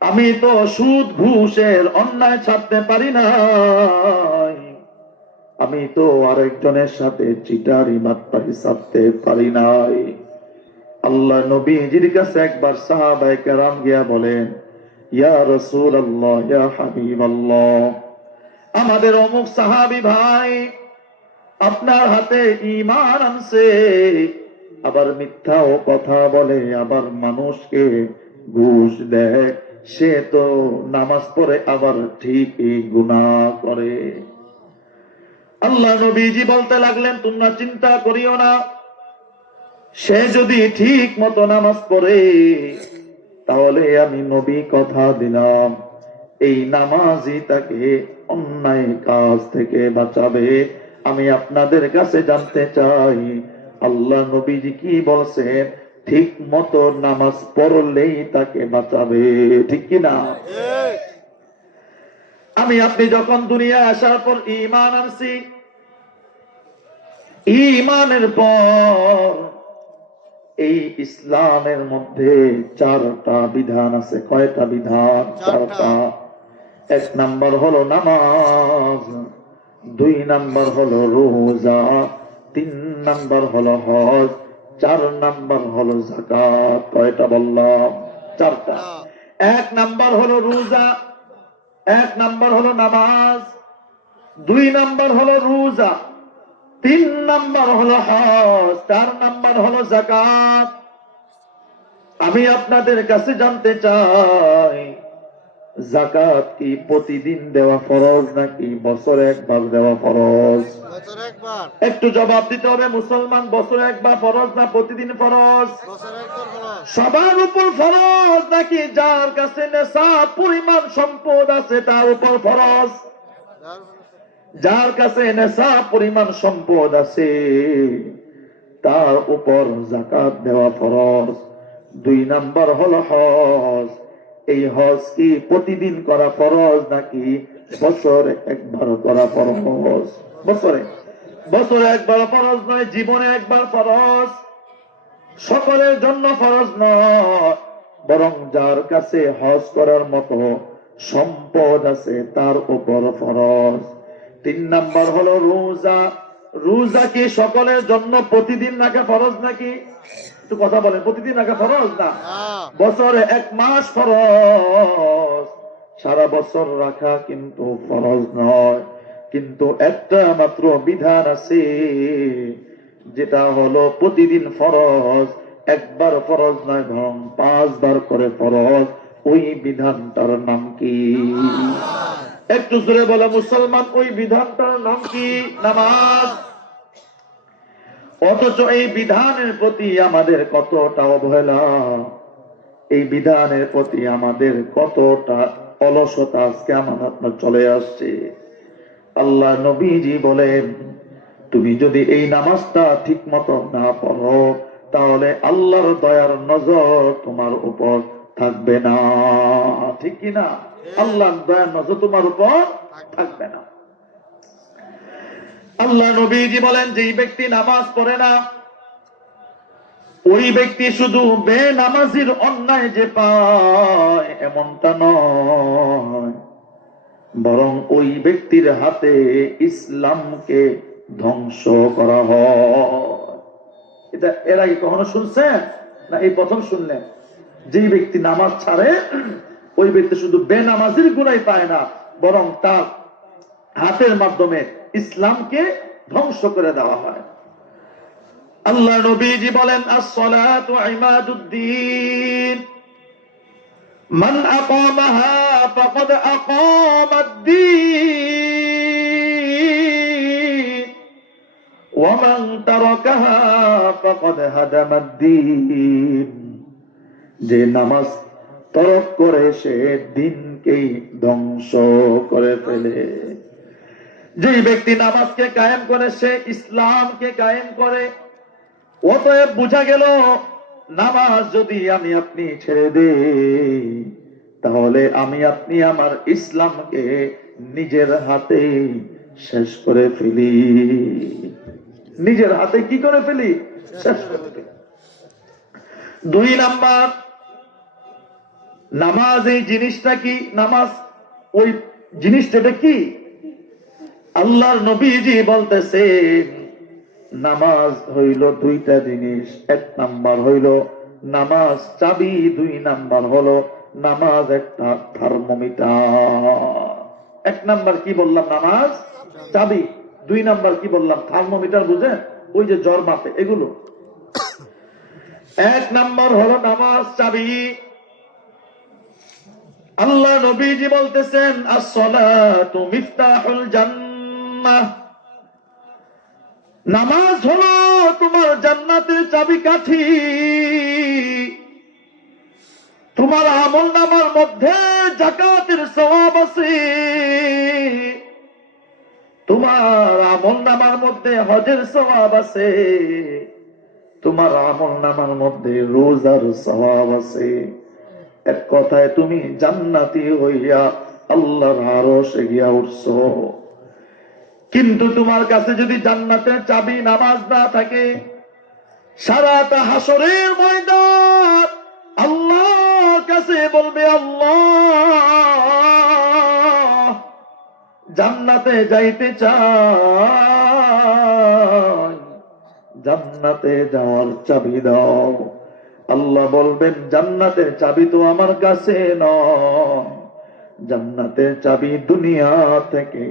আমি তো সুদ ঘুষের অন্যায় ছাড়তে পারি নাই, আমি তো আরেকজনের সাথে চিটারি বাটপারি ছাড়তে পারি নাই। আল্লাহ নবীজির কাছে একবার সাহাবায়ে কেরাম গিয়া বলেন, ইয়া রাসূলুল্লাহ, ইয়া হাবিবাল্লাহ, আমাদের অমুক সাহাবী ভাই আপনার হাতে ঈমান আনছে, আবার মিথ্যাও কথা বলে, আবার মানুষকে ঘুষ দেয়, সে তো নামাজ পড়ে আবার ঠিকই গুনাহ করে। আল্লাহ নবীজি বলতে লাগলেন, তোমরা চিন্তা করিও না, সে যদি ঠিক মতো নামাজ পড়ে তাহলে আমি নবী কথা দিলাম এই নামাজই তাকে অন্যায় কাজ থেকে বাঁচাবে। আমি আপনাদের কাছে জানতে চাই আল্লাহ নবীজি কি বলছেন? ঠিক মতো নামাজ পড়লেই তাকে বাঁচাবে, ঠিক কিনা? আমি আপনি যখন দুনিয়ায় আসার পর ঈমান আনছি, ঈমানের পর এই ইসলামের মধ্যে 4টা বিধান আছে। কয়টা বিধান? 4টা। 1 নাম্বার হলো নামাজ, 2 নাম্বার হলো রোজা, 3 নাম্বার হলো হজ, 4 নাম্বার হলো যাকাত। কয়টা বললাম? 4টা। 1 নাম্বার হলো রোজা, 1 নাম্বার হলো নামাজ, 2 নাম্বার হলো রোজা, 3 নাম্বার হলো হজ, 4 নাম্বার হলো যাকাত। আমি আপনাদের কাছে জানতে চাই যাকাত কি প্রতিদিন দেওয়া ফরজ নাকি বছরে একবার দেওয়া ফরজ? বছরে একবার। একটু জবাব দিতে হবে মুসলমান, বছরে একবার ফরজ না প্রতিদিন ফরজ? বছরে একবার ফরজ। সবার উপর ফরজ নাকি যার কাছে নেশাব পরিমাণ সম্পদ আছে তার উপর ফরজ? যার কাছে নেশাব পরিমাণ সম্পদ আছে তার উপর যাকাত দেওয়া ফরজ। 2 নাম্বার হলো হজ। এই হজ কি প্রতিদিন করা ফরজ নাকি বছরে একবার করা ফরজ? বছরে একবার ফরজ নয়, জীবনে একবার ফরজ। সকলের জন্য ফরজ নয়, বরং যার কাছে হজ করার মতো সম্পদ আছে তার উপর ফরজ। 3 নাম্বার হলো রোজা। রোজা কি সকলের জন্য প্রতিদিন রাখা ফরজ নাকি? একটু কথা বলেন, প্রতিদিন রাখা ফরজ না, বছরে 1 মাস ফরজ। সারা বছর রাখা কিন্তু ফরজ নয়, কিন্তু একটা মাত্র বিধান আছে যেটা হলো প্রতিদিন ফরজ। একবার ফরজ নয় বরং 5 বার করে ফরজ। ওই বিধানটার নাম কি? একটু জোরে বলো মুসলমান, ওই বিধানটার নাম কি? নামাজ। অথচ এই বিধানের প্রতি আমাদের কতটা অবহেলা, এই বিধানের প্রতি আমাদের কতটা অলসতা আজকে আমাদের চলে আসছে। আল্লাহ নবীজি বলেন, তুমি যদি এই নামাজটা ঠিক মতো না পড়ো, তাহলে আল্লাহর দয়ার নজর তোমার উপর থাকবে না। ঠিক কি না? আল্লাহর দয়ার নজর তোমার উপর থাকবে না। আল্লাহ নবীজি বলেন, যেই ব্যক্তি নামাজ পড়ে না, ওই ব্যক্তি শুধু বেনামাজির অন্যায় যে পায় এমনটা নয়, বরং ওই ব্যক্তির হাতে ইসলামকে ধ্বংস করা হয়। এটা এর আগে কখনো শুনছেন না এই প্রথম শুনলেন? যেই ব্যক্তি নামাজ ছাড়ে ওই ব্যক্তি শুধু বেনামাজির গুনাহ পায় না, বরং তার হাতের মাধ্যমে ইসলামকে ধ্বংস করে দেওয়া হয়। আল্লাহ নবীজি বলেন, আস-সালাতু ইমাদুদ্দিন, মান আকামাহা ফাকাদ আকামাদ-দ্বীন ওয়া মান তারাকাহা ফাকাদ হাদামাদ-দ্বীন। যে নামাজ তরক করে সে দ্বীনকেই ধ্বংস করে ফেলে। যেই ব্যক্তি নামাজকে কায়েম করে সে ইসলামকে কায়েম করে। অতএব বোঝা গেল, নামাজ যদি আমি আপনি ছেড়ে দেই, তাহলে আমি আপনি আমার ইসলামকে নিজের হাতে শেষ করে ফেলি। নিজের হাতে কি করে ফেলি? শেষ করে ফেলি। 2 নাম্বার, নামাজ এই জিনিসটা কি? নামাজ ওই জিনিসটা কি? আল্লাহর নবীজি বলতেছেন, নামাজ হইল 2টা জিনিস। 1 নাম্বার হইল নামাজ চাবি, 2 নাম্বার হলো নামাজ একটা থার্মোমিটার। 1 নাম্বার কি বললাম? নামাজ চাবি। 2 নাম্বার কি বললাম? থার্মোমিটার। বুঝেন? ওই যে জ্বর মাপে এগুলো। 1 নাম্বার হলো নামাজ চাবি। আল্লাহ নবীজি বলতেছেন, আস-সালাতু মিফতাহুল জান্নাহ, নামাজ হলো তোমার জান্নাতের চাবিকাঠি। তোমার আমলনামার মধ্যে যাকাতের সওয়াব আছে, তোমার আমলনামার মধ্যে হজের সওয়াব আছে, তোমার আমলনামার মধ্যে রোজার সওয়াব আছে। এক কথায় তুমি জান্নাতি হইয়া আল্লাহর আরশে গিয়া উঠছো। কিন্তু তোমার কাছে যদি জান্নাতের চাবি নামাজ না থাকে, সারাটা হাসরের ময়দান আল্লাহর কাছে বলবে, আল্লাহ জান্নাতে যাইতে চাই, জান্নাতে যাওয়ার চাবি দাও। আল্লাহ বলবেন, জান্নাতের চাবি তো আমার কাছে নয়, জান্নাতের চাবি দুনিয়া থেকে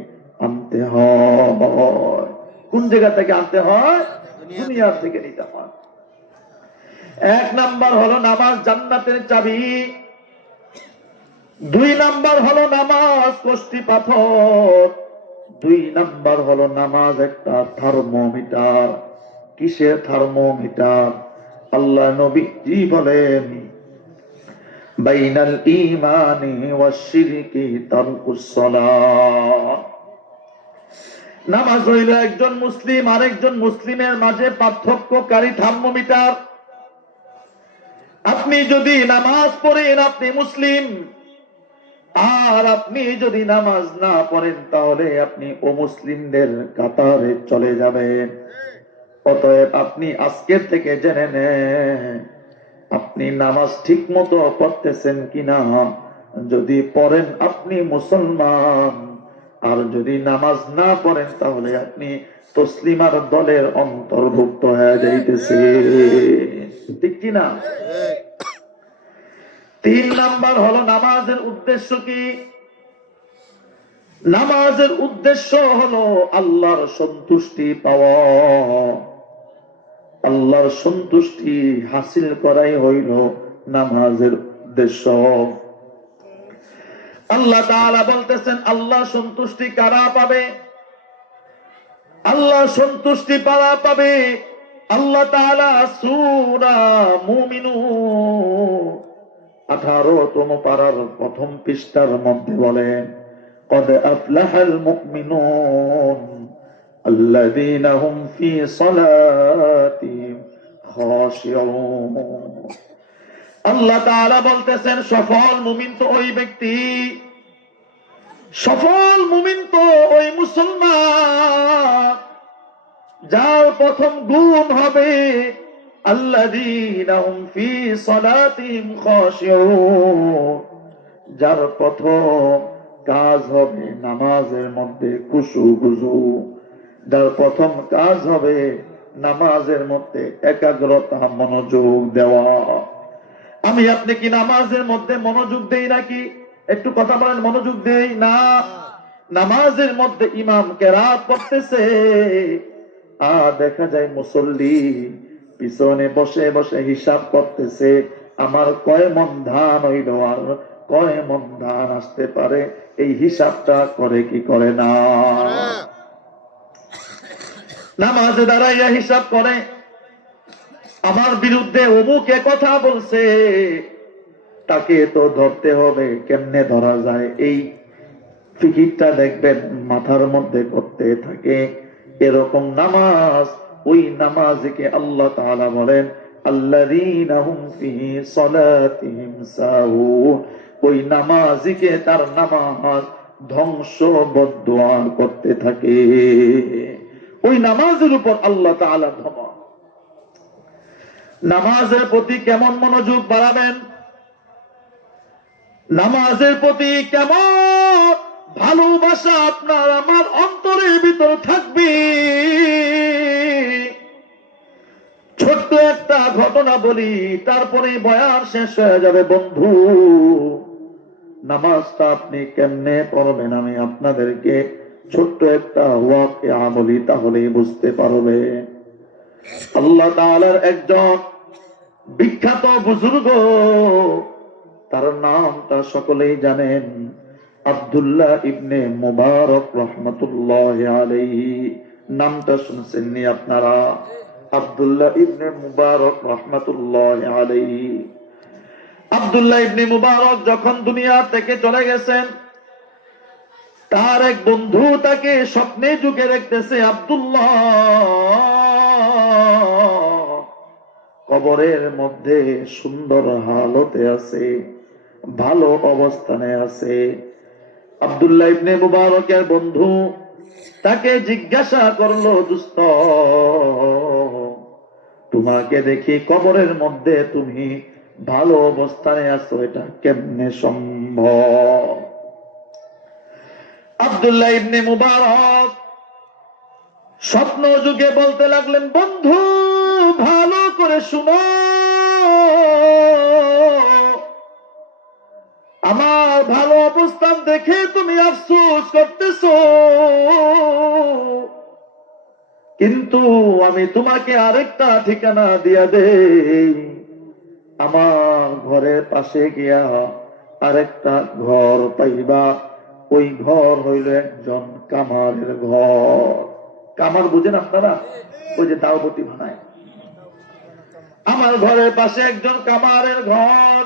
আনতে হয়। কোন জায়গা থেকে আনতে হয়? দুনিয়া থেকে নিতে হয়। 1 নাম্বার হলো নামাজ জান্নাতের চাবি। 2 নাম্বার হলো নামাজ কষ্টি পাথর। 2 নাম্বার হলো নামাজ একটা থার্মোমিটার। কিসের থার্মোমিটার? আল্লাহ নবীজি বলেন, বাইনাল ঈমানি ওয়াশ শিরকি তারকুস সালাহ। নামাজ হইল একজন মুসলিম আরেকজন মুসলিমের মাঝে পার্থক্যকারী থার্মোমিটার। আপনি যদি নামাজ পড়েন আপনি মুসলিম, আর আপনি যদি নামাজ না পড়েন তাহলে আপনি অমুসলিমদের কাতারে চলে যাবেন। অতএব আপনি আজকের থেকে জেনে নেন আপনি নামাজ ঠিক মতো পড়তেছেন কিনা। যদি পড়েন আপনি মুসলমান, আর যদি নামাজ না পড়েন তাহলে আপনি তসলিমার দলের অন্তর্ভুক্ত হয়ে যাইতেছে। ঠিক কিনা? 3 নাম্বার হলো নামাজের উদ্দেশ্য কি? নামাজের উদ্দেশ্য হলো আল্লাহর সন্তুষ্টি পাওয়া। আল্লাহর সন্তুষ্টি হাসিল করাই হইল নামাজের উদ্দেশ্য। আল্লাহ তাআলা বলতেছেন, আল্লাহ সন্তুষ্টি কারা পাবে? আল্লাহ সন্তুষ্টি পারা পাবে আল্লাহ তাআলা সূরা মুমিনুন 18তম পারার প্রথম পৃষ্ঠার মধ্যে বলেন, قد أفلح المؤمنون الذين هم في صلاتهم خاشعون। আল্লাহ তাআলা বলতেছেন, সফল মুমিন তো ওই ব্যক্তি, সফল মুমিন তো ওই মুসলমান যার প্রথম গুণ হবে আল্লাযীনা হুম ফি সালাতিহিম খাশিউন, যার প্রথম কাজ হবে নামাজের মধ্যে খুশু, যার প্রথম কাজ হবে নামাজের মধ্যে একাগ্রতা মনোযোগ দেওয়া। আমি আপনি কি নামাজের মধ্যে মনোযোগ দেই নাকি? একটু কথা বলেন, মনোযোগ দেই না? নামাজের মধ্যে ইমাম কেরাত পড়তেছে, দেখা যায় মুসল্লি পিছনে বসে বসে হিসাব করতেছে, আমার কয় মন ধান হইল আর কয় মন ধান আসতে পারে, এই হিসাবটা করে কি করে না? নামাজে দাঁড়াইয়া হিসাব করে, আমার বিরুদ্ধে অমুকে কথা বলছে, তাকে তো ধরতে হবে, কেমনে ধরা যায় এই ফিকিরটা দেখবেন মাথার মধ্যে করতে থাকে। এরকম নামাজ, ওই নামাজকে আল্লাহ তাআলা বলেন আল্লাযীনা হুম ফি সালাতিহিম সাহুন, ওই নামাজীকে তার নামাজ ধ্বংস বদদুয়া করতে থাকে। ওই নামাজের উপর আল্লাহ তাআলা ধমক। নামাজের প্রতি কেমন মনোযোগ বাড়াবেন, নামাজের প্রতি কেমন ভালোবাসা আপনার আমার অন্তরের ভিতর থাকবে। ছোট্ট একটা ঘটনা বলি, তারপরে বয়ান শেষ হয়ে যাবে। বন্ধু, নামাজটা আপনি কেমনে পড়বেন আমি আপনাদেরকে ছোট্ট একটা ওয়াকিয়া বলি, তাহলেই বুঝতে পারবে। আল্লাহ তাআলার একজন বিখ্যাত বুজুর্গ, তার নামটা সকলেই জানেন, আব্দুল্লাহ ইবনে মুবারক রাহমাতুল্লাহি আলাইহি। নামটা শুনছেন নি আপনারা? আব্দুল্লাহ ইবনে মুবারক রাহমাতুল্লাহি আলাইহি। আব্দুল্লাহ ইবনে মুবারক যখন দুনিয়া থেকে চলে গেছেন, তার এক বন্ধু তাকে স্বপ্নে যুগে দেখতেছে, আব্দুল্লাহ কবরের মধ্যে সুন্দর হালতে আছে, ভালো অবস্থানে আছে। আব্দুল্লাহ ইবনে মুবারকের বন্ধু তাকে জিজ্ঞাসা করলো, দোস্ত তোমাকে দেখি কবরের মধ্যে তুমি ভালো অবস্থানে আছো, এটা কেমনে সম্ভব? আব্দুল্লাহ ইবনে মুবারক স্বপ্ন যুগে বলতে লাগলেন, বন্ধু ভালো করে শুনো, আমার ভালো অবস্থান দেখে তুমি আফসোস করতেছো, কিন্তু আমি তোমাকে আরেকটা ঠিকানা দিয়া দেই। আমার ঘরের পাশে গিয়া আরেকটা ঘর পাইবা, ওই ঘর হইল একজন কামারের ঘর। কামার বুঝেন আপনারা? ওই যে দাওবতি বানায়। আমার ঘরের পাশে একজন কামারের ঘর।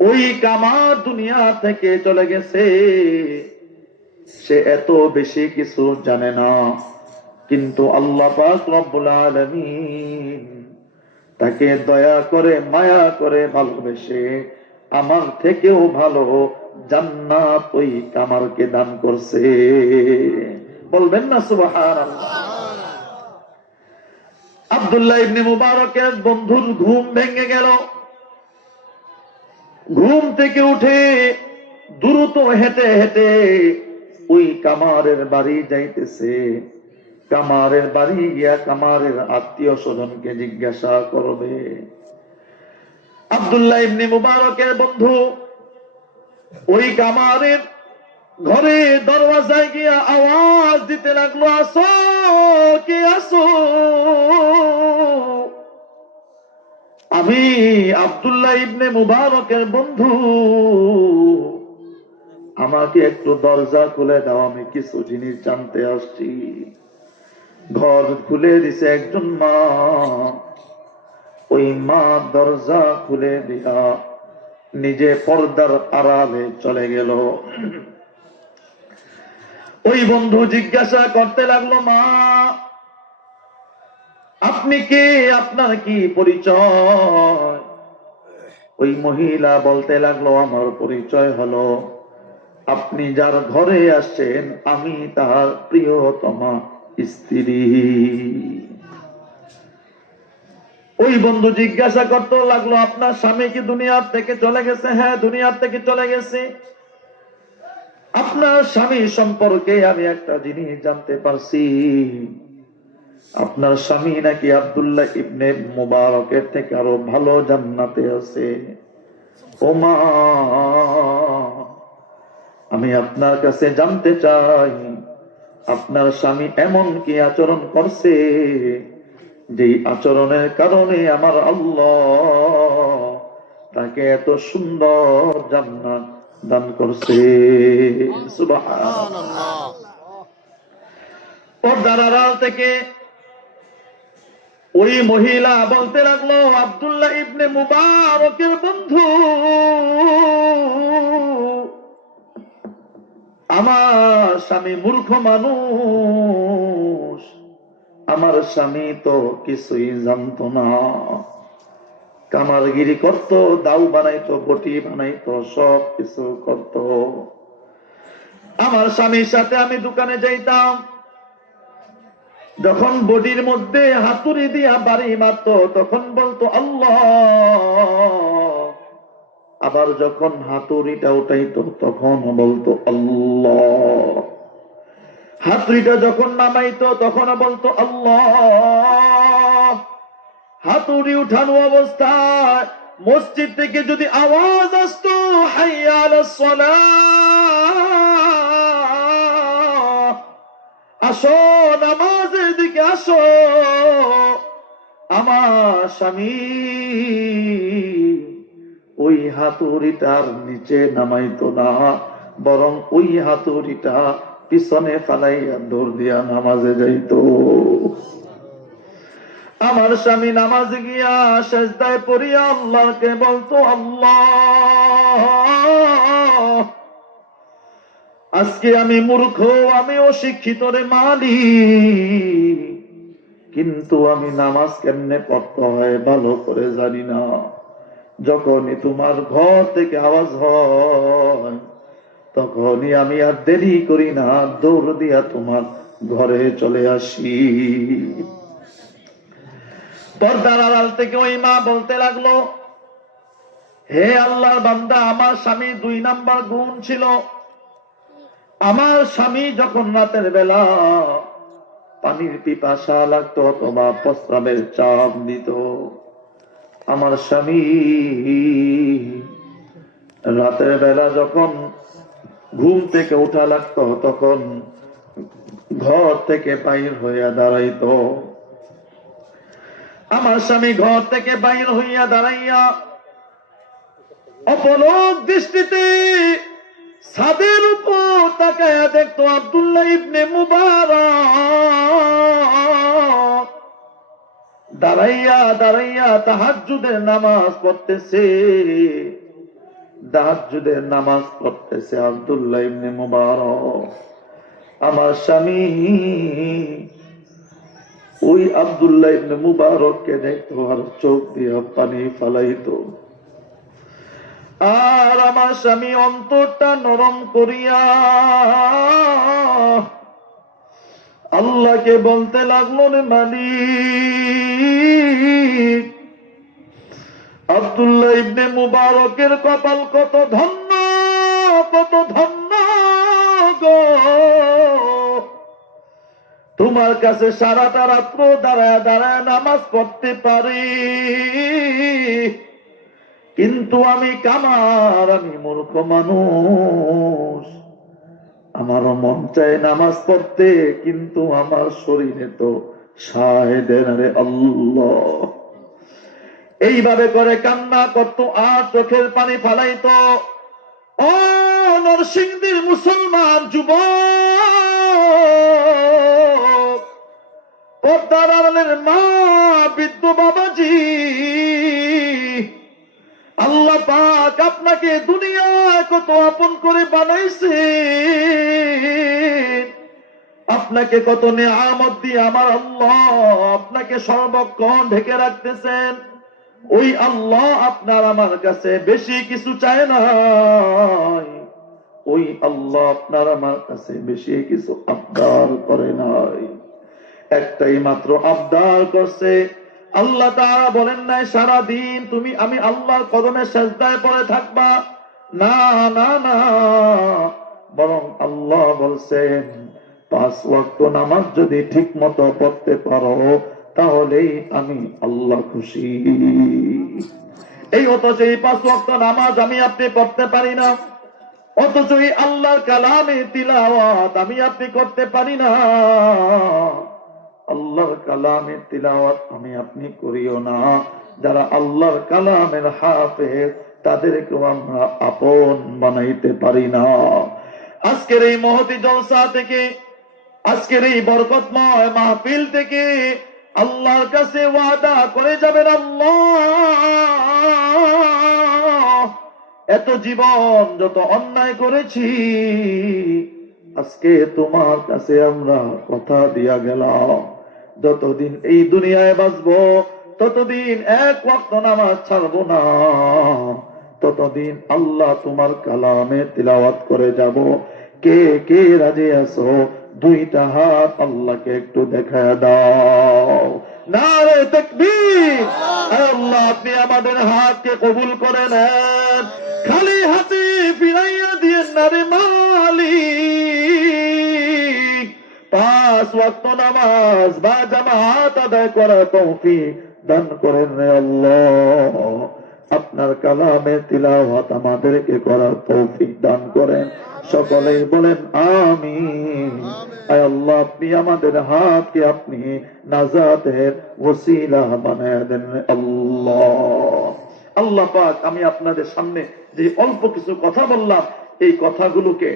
ওই কামার দুনিয়া থেকে চলে গেছে, সে এত বেশি কিছু জানে না, কিন্তু আল্লাহ পাক রব্বুল আলামিন তাকে দয়া করে মায়া করে ভালোবেসে আমার থেকেও ভালো জান্নাত ওই কামারকে দান করছে। বলবেন না সুবহানাল্লাহ? আব্দুল্লাহ ইবনে মুবারকের বন্ধুর ঘুম ভেঙে গেল। ঘুম থেকে উঠে দ্রুত হেঁটে হেঁটে ওই কামারের বাড়ি যাইতেছে। কামারের বাড়ি গিয়া কামারের আত্মীয় স্বজনকে জিজ্ঞাসা করবে। আব্দুল্লাহ ইবনে মুবারকের বন্ধু ওই কামারের ঘরে দরওয়াজায় গিয়া আওয়াজ দিতে লাগলো, আসো, কে আসো? আমি আব্দুল্লাহ ইবনে মুবারকের বন্ধু, আমাকে একটু দরজা খুলে দাও, আমি কিছু জিনিস জানতে আসছি। ঘর খুলে দিছে একজন মা, ওই মা দরজা খুলে দিয়া নিজে পর্দার আড়ালে চলে গেল। ওই বন্ধু জিজ্ঞাসা করতে লাগলো, মা আপনি কে, আপনার কি পরিচয়? ওই মহিলা বলতে লাগলো, আমার পরিচয় হলো আপনি যার ঘরে আসছেন আমি তার প্রিয়তমা স্ত্রী। ওই বন্ধু জিজ্ঞাসা করতে লাগলো, আপনার স্বামী কি দুনিয়ার থেকে চলে গেছে? হ্যাঁ, দুনিয়ার থেকে চলে গেছে। আপনার স্বামী সম্পর্কে আমি একটা জিনিস জানতে পারছি, আপনার স্বামী নাকি আব্দুল্লাহ ইবনে মুবারকের থেকে আরো ভালো জান্নাতে আছে। ও মা, আমি আপনার কাছে জানতে চাই আপনার স্বামী এমন কি আচরণ করছে যে আচরণের কারণে আমার আল্লাহ তাকে এত সুন্দর জান্নাত দান করছে। সুবহানাল্লাহ। সুবহানাল্লাহ। পর্দার আড়াল থেকে ওই মহিলা বলতে লাগলো, আব্দুল্লাহ ইবনে মুবারকের বন্ধু, আমার স্বামী মূর্খ মানুষ, আমার স্বামী তো কিছুই জানতো না, কামারগিরি করতো, দাউ বানাইতো, বটি বানাইতো, সব কিছু করতো। আমার স্বামীর সাথে আমি দোকানে যাইতাম, যখন বডির মধ্যে হাতুড়ি দিয়া বাড়ি মারতো তখন বলতো আল্লাহ, আবার যখন হাতুড়িটা উঠাইতো তখন বলতো আল্লাহ, হাতুড়িটা যখন নামাইতো তখন বলতো আল্লাহ। হাতুড়ি উঠানো অবস্থায় মসজিদ থেকে যদি আওয়াজ আসতো হাইয়া আলাস সালাহ, আসো নামাজের দিকে আসো, আমার স্বামী ওই হাতুড়িটার নিচে নামাইতো না, বরং ওই হাতুড়িটা পিছনে ফালাইয়া দৌড় দিয়া নামাজে যাইতো। আমার স্বামী নামাজে গিয়া সেজদায় পড়িয়া আল্লাহকে বলতো আল্লাহ, আজকে আমি মূর্খ, আমি অশিক্ষিত রে মালিক, কিন্তু আমি নামাজ কেমনে পড়তে হয় ভালো করে জানি না। যখনই তোমার ঘর থেকে আওয়াজ হয় তখনই আমি আর দেরি করি না, দৌড় দিয়া তোমার ঘরে চলে আসি। পর্দার আড়াল থেকে ওই মা বলতে লাগলো, হে আল্লাহর বান্দা, আমার স্বামী 2 নাম্বার গুণ ছিল। আমার স্বামী যখন রাতের বেলা পানির পিপাসা লাগতো অথবা প্রস্রাবের চাপ দিত, আমার স্বামী রাতের বেলা যখন ঘুম থেকে উঠা লাগতো তখন ঘর থেকে বাইর হইয়া দাঁড়াইতো। আমার স্বামী ঘর থেকে বাইর হইয়া দাঁড়াইয়া অপলক দৃষ্টিতে ছাদের উপর তাকায়া দেখতো আব্দুল্লাহ ইবনে মুবারক দাঁড়াইয়া দাঁড়াইয়া তাহাজ্জুদের নামাজ পড়তেছে, তাহাজ্জুদের নামাজ পড়তেছে আব্দুল্লাহ ইবনে মুবারক। আমার স্বামী ওই আব্দুল্লাহ ইবনে মুবারককে দেখতো আর চোখ দিয়া পানি ফালাইতো। আর আমার স্বামী অন্তরটা নরম করিয়া আল্লাহকে বলতে লাগলো, রে মালিক, আব্দুল্লাহ ইবনে মুবারকের কপাল কত ধন্য, কত ধন্য গো, তোমার কাছে সারাটা রাত্র দাঁড়ায় দাঁড়ায় নামাজ পড়তে পারি, কিন্তু আমি কামার, আমি মূর্খ মানুষ, আমারও মন চায় নামাজ পড়তে, কিন্তু আমার শরীরে তো সায় দেন রে আল্লাহ। এইভাবে করে কান্না করতো আর চোখের পানি ফালাইতো। ও নরসিংদীর মুসলমান যুবক, সন্তানের মা বৃদ্ধ বাবাজি, আল্লাহ পাক আপনাকে দুনিয়ায় কত আপন করে বানাইছে, আপনাকে কত নিয়ামত দিয়ে আমার আল্লাহ আপনাকে সর্বক্ষণ ঢেকে রাখতেছেন। ওই আল্লাহ আপনার আমার কাছে বেশি কিছু চায় না, ওই আল্লাহ আপনার আমার কাছে বেশি কিছু আবদার করে নাই, একটাই মাত্র আবদার করছে। আল্লাহ তাআলা বলেন নাই সারাদিন তুমি আমি আল্লাহর কদমে সেজদায় পড়ে থাকবা, না না না, বরং আল্লাহ বলছেন 5 ওয়াক্ত নামাজ যদি ঠিক মতো পড়তে পারো তাহলেই আমি আল্লাহ খুশি। এই অথচ এই 5 ওয়াক্ত নামাজ আমি আপনি পড়তে পারি না, অথচ এই আল্লাহর কালামে তিলাওয়াত আমি আপনি করতে পারি না, আল্লাহর কালামের তিলাওয়াত আমি আপনি করিও না। যারা আল্লাহর কালামের হাফেজ তাদেরকেও আমরা আপন বানাইতে পারি না। আজকের এই মহতি জলসা থেকে, আজকের এই বরকতময় মাহফিল থেকে আল্লাহর কাছে ওয়াদা করে যাবেন, আল্লাহ এত জীবন যত অন্যায় করেছি, আজকে তোমার কাছে আমরা কথা দিয়া গেলাম, যতদিন এই দুনিয়ায় বাঁচবো ততদিন 1 ওয়াক্ত নামাজ ছাড়বো না, ততদিন আল্লাহ তোমার কালামে তিলাওয়াত করে যাব। কে কে রাজি আছো? 2টা হাত আল্লাহকে একটু দেখায় দাও। নারে তাকবীর! আল্লাহ আপনি আমাদের হাতকে কবুল করে নেন, খালি হাতে ফিরাইয়া দিয়ে নারে মালিক 5 ওয়াক্ত নামাজ বা জামাত আদায় করা তৌফিক দান করেন রে আল্লাহ। আপনার কালামে তিলাওয়াত আমাদেরকে করার তৌফিক দান করেন, সকলেই বলেন আমিন। আয় আল্লাহ আপনি আমাদের হাতকে আপনি নাজাতের ওসিলা বানায় দেন আল্লাহ। আল্লাহ পাক আমি আপনাদের সামনে যে অল্প কিছু কথা বললাম এই কথাগুলোকে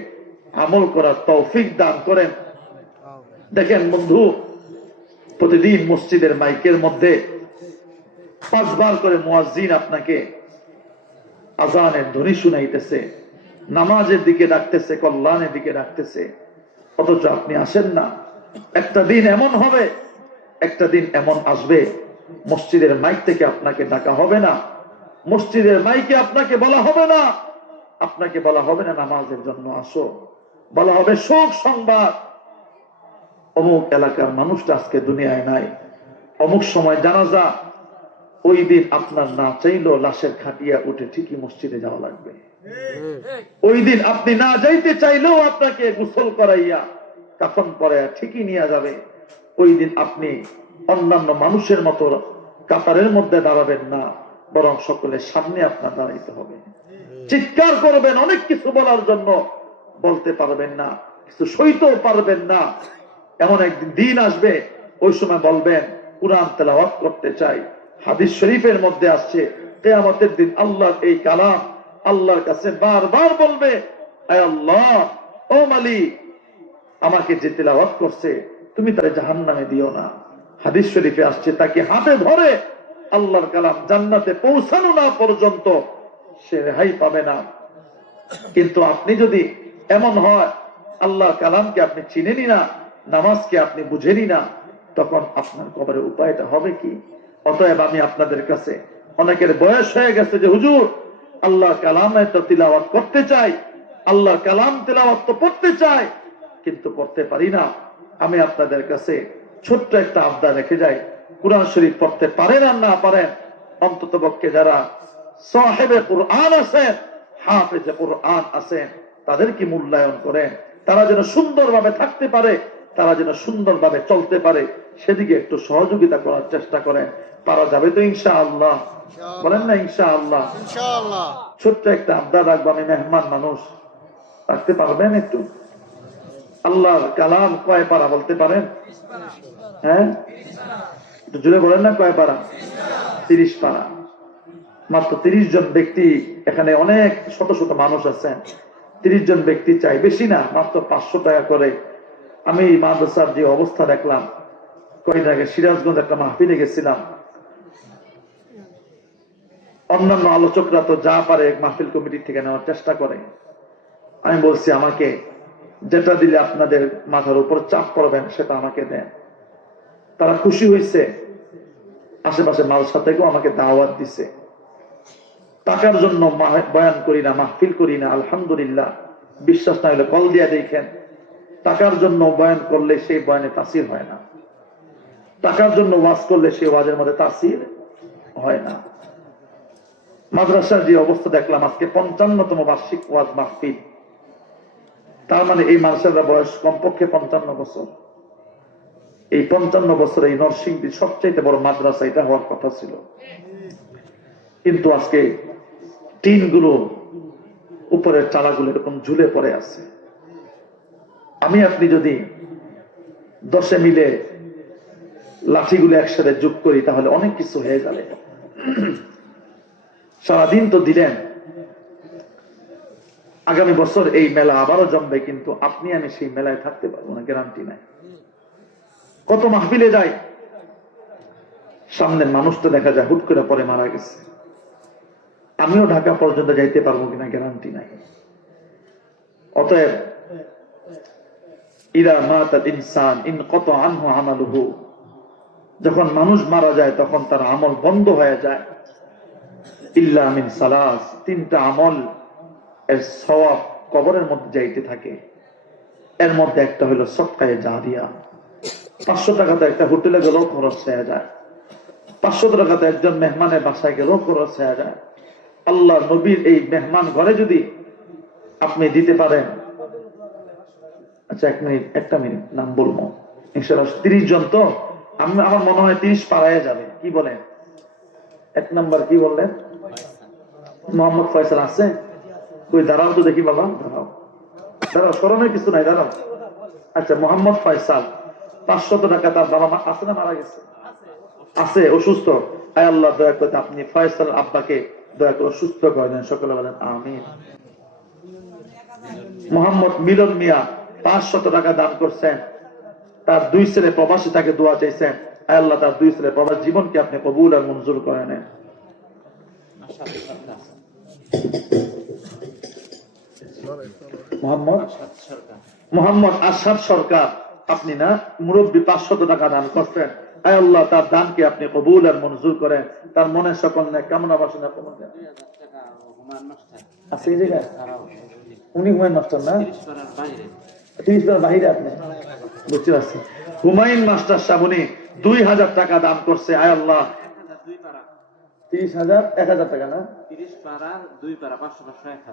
আমল করার তৌফিক দান করেন। দেখেন বন্ধু, প্রতিদিন মসজিদের মাইকের মধ্যে 5 বার করে মুয়াজ্জিন আপনাকে আযানের ধ্বনি শুনাইতেছে, নামাজের দিকে ডাকতেছে, কল্যাণের দিকে ডাকতেছে, অথচ আপনি আসেন না। একটা দিন এমন হবে, একটা দিন এমন আসবে মসজিদের মাইক থেকে আপনাকে ডাকা হবে না, মসজিদের মাইকে আপনাকে বলা হবে না, আপনাকে বলা হবে না নামাজের জন্য আসো, বলা হবে শোক সংবাদ, অমুক এলাকার মানুষটা আজকে দুনিয়ায় নাই, অমুক সময় জানাজা। ওই দিন আপনার না চাইলেও লাশের খাটিয়া উঠে ঠিকই মসজিদে যাওয়া লাগবে। ওই দিন আপনি না যাইতে চাইলেও আপনাকে গোসল করাইয়া কাফন পরাইয়া ঠিকই নিয়ে যাবে। ওই দিন আপনি অন্যান্য মানুষের মতো কাতারের মধ্যে দাঁড়াবেন না, বরং সকলের সামনে আপনার দাঁড়াইতে হবে। চিৎকার করবেন, অনেক কিছু বলার জন্য বলতে পারবেন না, কিছু সইতেও পারবেন না। এমন একদিন দিন আসবে, ওই সময় বলবেন কুরআন তেলাওয়াত করতে চাই। হাদিস শরীফের মধ্যে আসছে কিয়ামতের দিন আল্লাহর এই কালাম আল্লাহর কাছে বারবার বলবে, আয় আল্লাহ, ও মালিক, আমাকে যে তেলাওয়াত করছে তুমি তারে জাহান্নামে দিও না। হাদিস শরীফে আসছে তাকে হাতে ধরে আল্লাহর কালাম জান্নাতে পৌঁছানো না পর্যন্ত সে রেহাই পাবে না। কিন্তু আপনি যদি এমন হয় আল্লাহর কালামকে আপনি চিনেনি না, নামাজকে আপনি বুঝেনি না, তখন আপনার কবরের উপায়টা হবে কি? অতএব আমি আপনাদের কাছে, অনেকের বয়স হয়ে গেছে যে হুজুর আল্লাহর কালামে তো তিলাওয়াত করতে চাই, আল্লাহর কালাম তিলাওয়াত তো পড়তে চাই, কিন্তু করতে পারি না। আমি আপনাদের কাছে ছোট্ট একটা আবদার রেখে যাই, কুরআন শরীফ পড়তে পারেন আর না পারেন, অন্তত পক্ষে যারা সাহেবে কুরআন আছেন, হাফেজে কুরআন আছেন, তাদেরকে মূল্যায়ন করেন। তারা যেন সুন্দরভাবে থাকতে পারে, তারা যেন সুন্দরভাবে চলতে পারে, সেদিকে একটু সহযোগিতা করার চেষ্টা করেন। পারা যাবে তো ইনশাআল্লাহ? বলেন না ইনশাআল্লাহ? ইনশাআল্লাহ। ছোট্ট একটা আবদার রাখবো, আমি মেহমান মানুষ, রাখতে পারবেন একটু? আল্লাহর কালাম কয় পারা বলতে পারেন? হ্যাঁ, একটু জুড়ে বলেন না, কয় পারা? 30 পারা। মাত্র 30 জন ব্যক্তি, এখানে অনেক শত শত মানুষ আছেন, 30 জন ব্যক্তি চাই, বেশি না, মাত্র 500 টাকা করে। আমি মাদ্রাসার যে অবস্থা দেখলাম, কয়েকদিন আগে সিরাজগঞ্জ একটা মাহফিলে গেছিলাম। অন্যান্য আলোচকরা তো যা পারে মাহফিল কমিটি থেকে নেওয়ার চেষ্টা করে। আমি বলছি আমাকে যেটা দিলে আপনাদের মাথার উপর চাপ পড়বেন সেটা আমাকে দেন। তারা খুশি হয়েছে। আশেপাশে মালসা থেকেও আমাকে দাওয়াত দিছে। টাকার জন্য বয়ান করি না, মাহফিল করি না, আলহামদুলিল্লাহ। বিশ্বাস না হলে কল দিয়া দেখেন। টাকার জন্য বয়ান করলে সেই বয়ানে তাসির হয় না, টাকার জন্য ওয়াজ করলে সেই ওয়াজের মধ্যে তাসির হয় না। মাদ্রাসার যে অবস্থা দেখলাম, আজকে 55তম বার্ষিক ওয়াজ মাহফিল। তার মানে এই মানুষের বয়স কমপক্ষে 55 বছর। এই 55 বছর এই নরসিংদীর সবচেয়ে বড় মাদ্রাসা এটা হওয়ার কথা ছিল, কিন্তু আজকে টিনগুলো উপরের চালাগুলো এরকম ঝুলে পড়ে আছে। আমি আপনি যদি 10 মিলে লাঠিগুলো একসাথে যোগ করি তাহলে অনেক কিছু হয়ে যাবে। সারাদিন তো দিলেন, আগামী বছর এই মেলা আবারও জমবে, কিন্তু আপনি আমি সেই মেলায় থাকতে পারবো না, গ্যারান্টি নাই। কত মাহফিলে যায়, সামনের মানুষটা দেখা যায় হুট করে পরে মারা গেছে। আমিও ঢাকা পর্যন্ত যাইতে পারবো কিনা গ্যারান্টি নাই। অতএব ইদা মাতাল ইনসান ইনকাতা আনহু আমালুহু, যখন মানুষ মারা যায় তখন তার আমল বন্ধ হয়ে যায়। ইল্লা মিন সালাস, 3টা আমল এর সওয়াব কবরের মধ্যে যাইতে থাকে। এর মধ্যে একটা হলো সদকায়ে জারিয়া। 500 টাকাতে একটা হোটেলে গেলেও খরচ হয়ে যায়, 500 টাকাতে একজন মেহমানের বাসায় গেলেও খরচ হয়ে যায়। আল্লাহ নবীর এই মেহমান ঘরে যদি আপনি দিতে পারেন, আচ্ছা একটা মিনিট নাম বলবো ইনশাআল্লাহ। 30 জন তো, আমার মনে হয় 30 পারায় যাবে। কি বলেন? 1 নাম্বার কি বললেন? মোহাম্মদ ফয়সাল আছে? ওই দাঁড়াও তো দেখি বাবা, দাঁড়াও দাঁড়াও, স্মরণের কিছু নাই, দাঁড়াও। আচ্ছা, মোহাম্মদ ফয়সাল 500 টাকা তার বাবা মা আছে না মারা গেছে? আছে, অসুস্থ। আয় আল্লাহ দয়া করে আপনি ফয়সাল আব্বাকে দয়া করে সুস্থ করে দেন, সকলে বলেন আমিন। মোহাম্মদ মিলন মিয়া 500 টাকা দান করছেন, তার 2 ছেলে প্রবাসী, তাকে দোয়া চাইছেন। আয় আল্লাহ তার 2 ছেলে প্রবাস জীবনকে আপনি কবুল আর মঞ্জুর করে নেন। মোহাম্মদ আশরাফ সরকার, আপনি না মুরব্বী 500 টাকা দান করছেন। আয় আল্লাহ তার দানকে আপনি কবুল আর মঞ্জুর করেন, তার মনের সকল নেক কামনা বাসনা পূরণ করেন। আছে এই জায়গায় উনি হুমায়ুন মাস্টার না, 30 পাড়ার বাইরে আপনি, বুঝতে পারছি। হুমায়ুন মাস্টার সাহেব উনি 2000 টাকা দান করছে। আয় আল্লাহ 30,000 1000 টাকা না, 30 পাড়া 2 পাড়া 500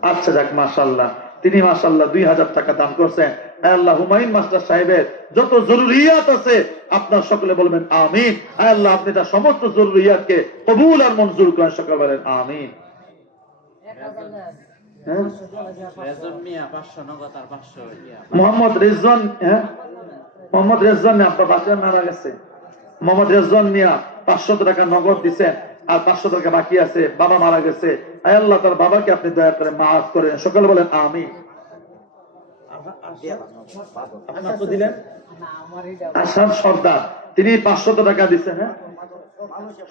আচ্ছা যাক, মাশাআল্লাহ। তিনি মাশাআল্লাহ 2000 টাকা দান করছেন। আয় আল্লাহ হুমায়ুন মাস্টার সাহেবের যত জরুরিয়াত আছে আপনার সকলে বলবেন আমিন। আয় আল্লাহ আপনি তার সমস্ত জরুরিয়াতকে কবুল আর মঞ্জুর করেন, সকলে বলেন আমিন। মোহাম্মদ রেজওয়ান, মোহাম্মদ রেজওয়ান আপনার বাসায় মারা গেছে। মোহাম্মদ রেজওয়ান মিয়া 500 টাকা নগদ দিচ্ছেন, আর 500 টাকা বাকি আছে, বাবা মারা গেছে। আয় আল্লাহ তার বাবাকে আপনি দয়া করে মাফ করেন, সকলে বলেন আমিন। দিলেন আসাদ সর্দার, তিনি 500 টাকা দিচ্ছেন।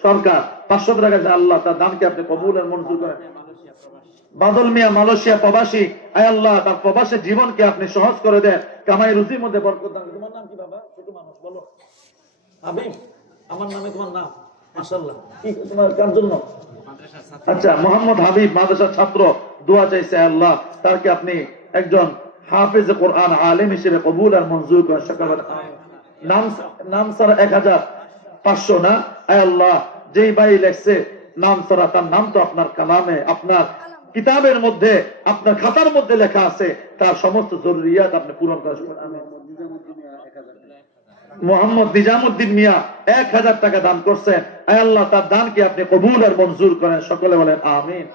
সরকার 500 টাকা, আল্লাহ তার দানকে আপনি কবুল আর মঞ্জুর করেন। বাদল মিয়া মালয়েশিয়া প্রবাসী, আয় আল্লাহ তার প্রবাসী জীবনকে আপনি সহজ করে দেন, কামাই রুজির মধ্যে বরকত দান। তোমার নাম কি বাবা? ছোট মানুষ বলো। হাবিব, আমার নামে তোমার নাম? মাশাআল্লাহ। কি তোমার কার জন্য? আচ্ছা, মোহাম্মদ হাবিব মাদ্রাসার ছাত্র, দোয়া চাইছে। আল্লাহ তাকে আপনি একজন হাফেজ কোরআন আলেম হিসেবে কবুল আর মঞ্জুর করেন, সকলে নাম সারা 1500 না। আয় আল্লাহ যেই ভাই লেখছে নাম সারা, তার নাম তো আপনার কালামে, আপনার কিতাবের মধ্যে, আপনার খাতার মধ্যে লেখা আছে, তার সমস্ত জরুরিয়াত আপনি পূরণ করেন। মোহাম্মদ নিজামুদ্দিন মিয়া 1000 টাকা দান করছেন। আয় আল্লাহ তার দানকে আপনি কবুল আর মঞ্জুর করেন, সকলে বলেন আমিন।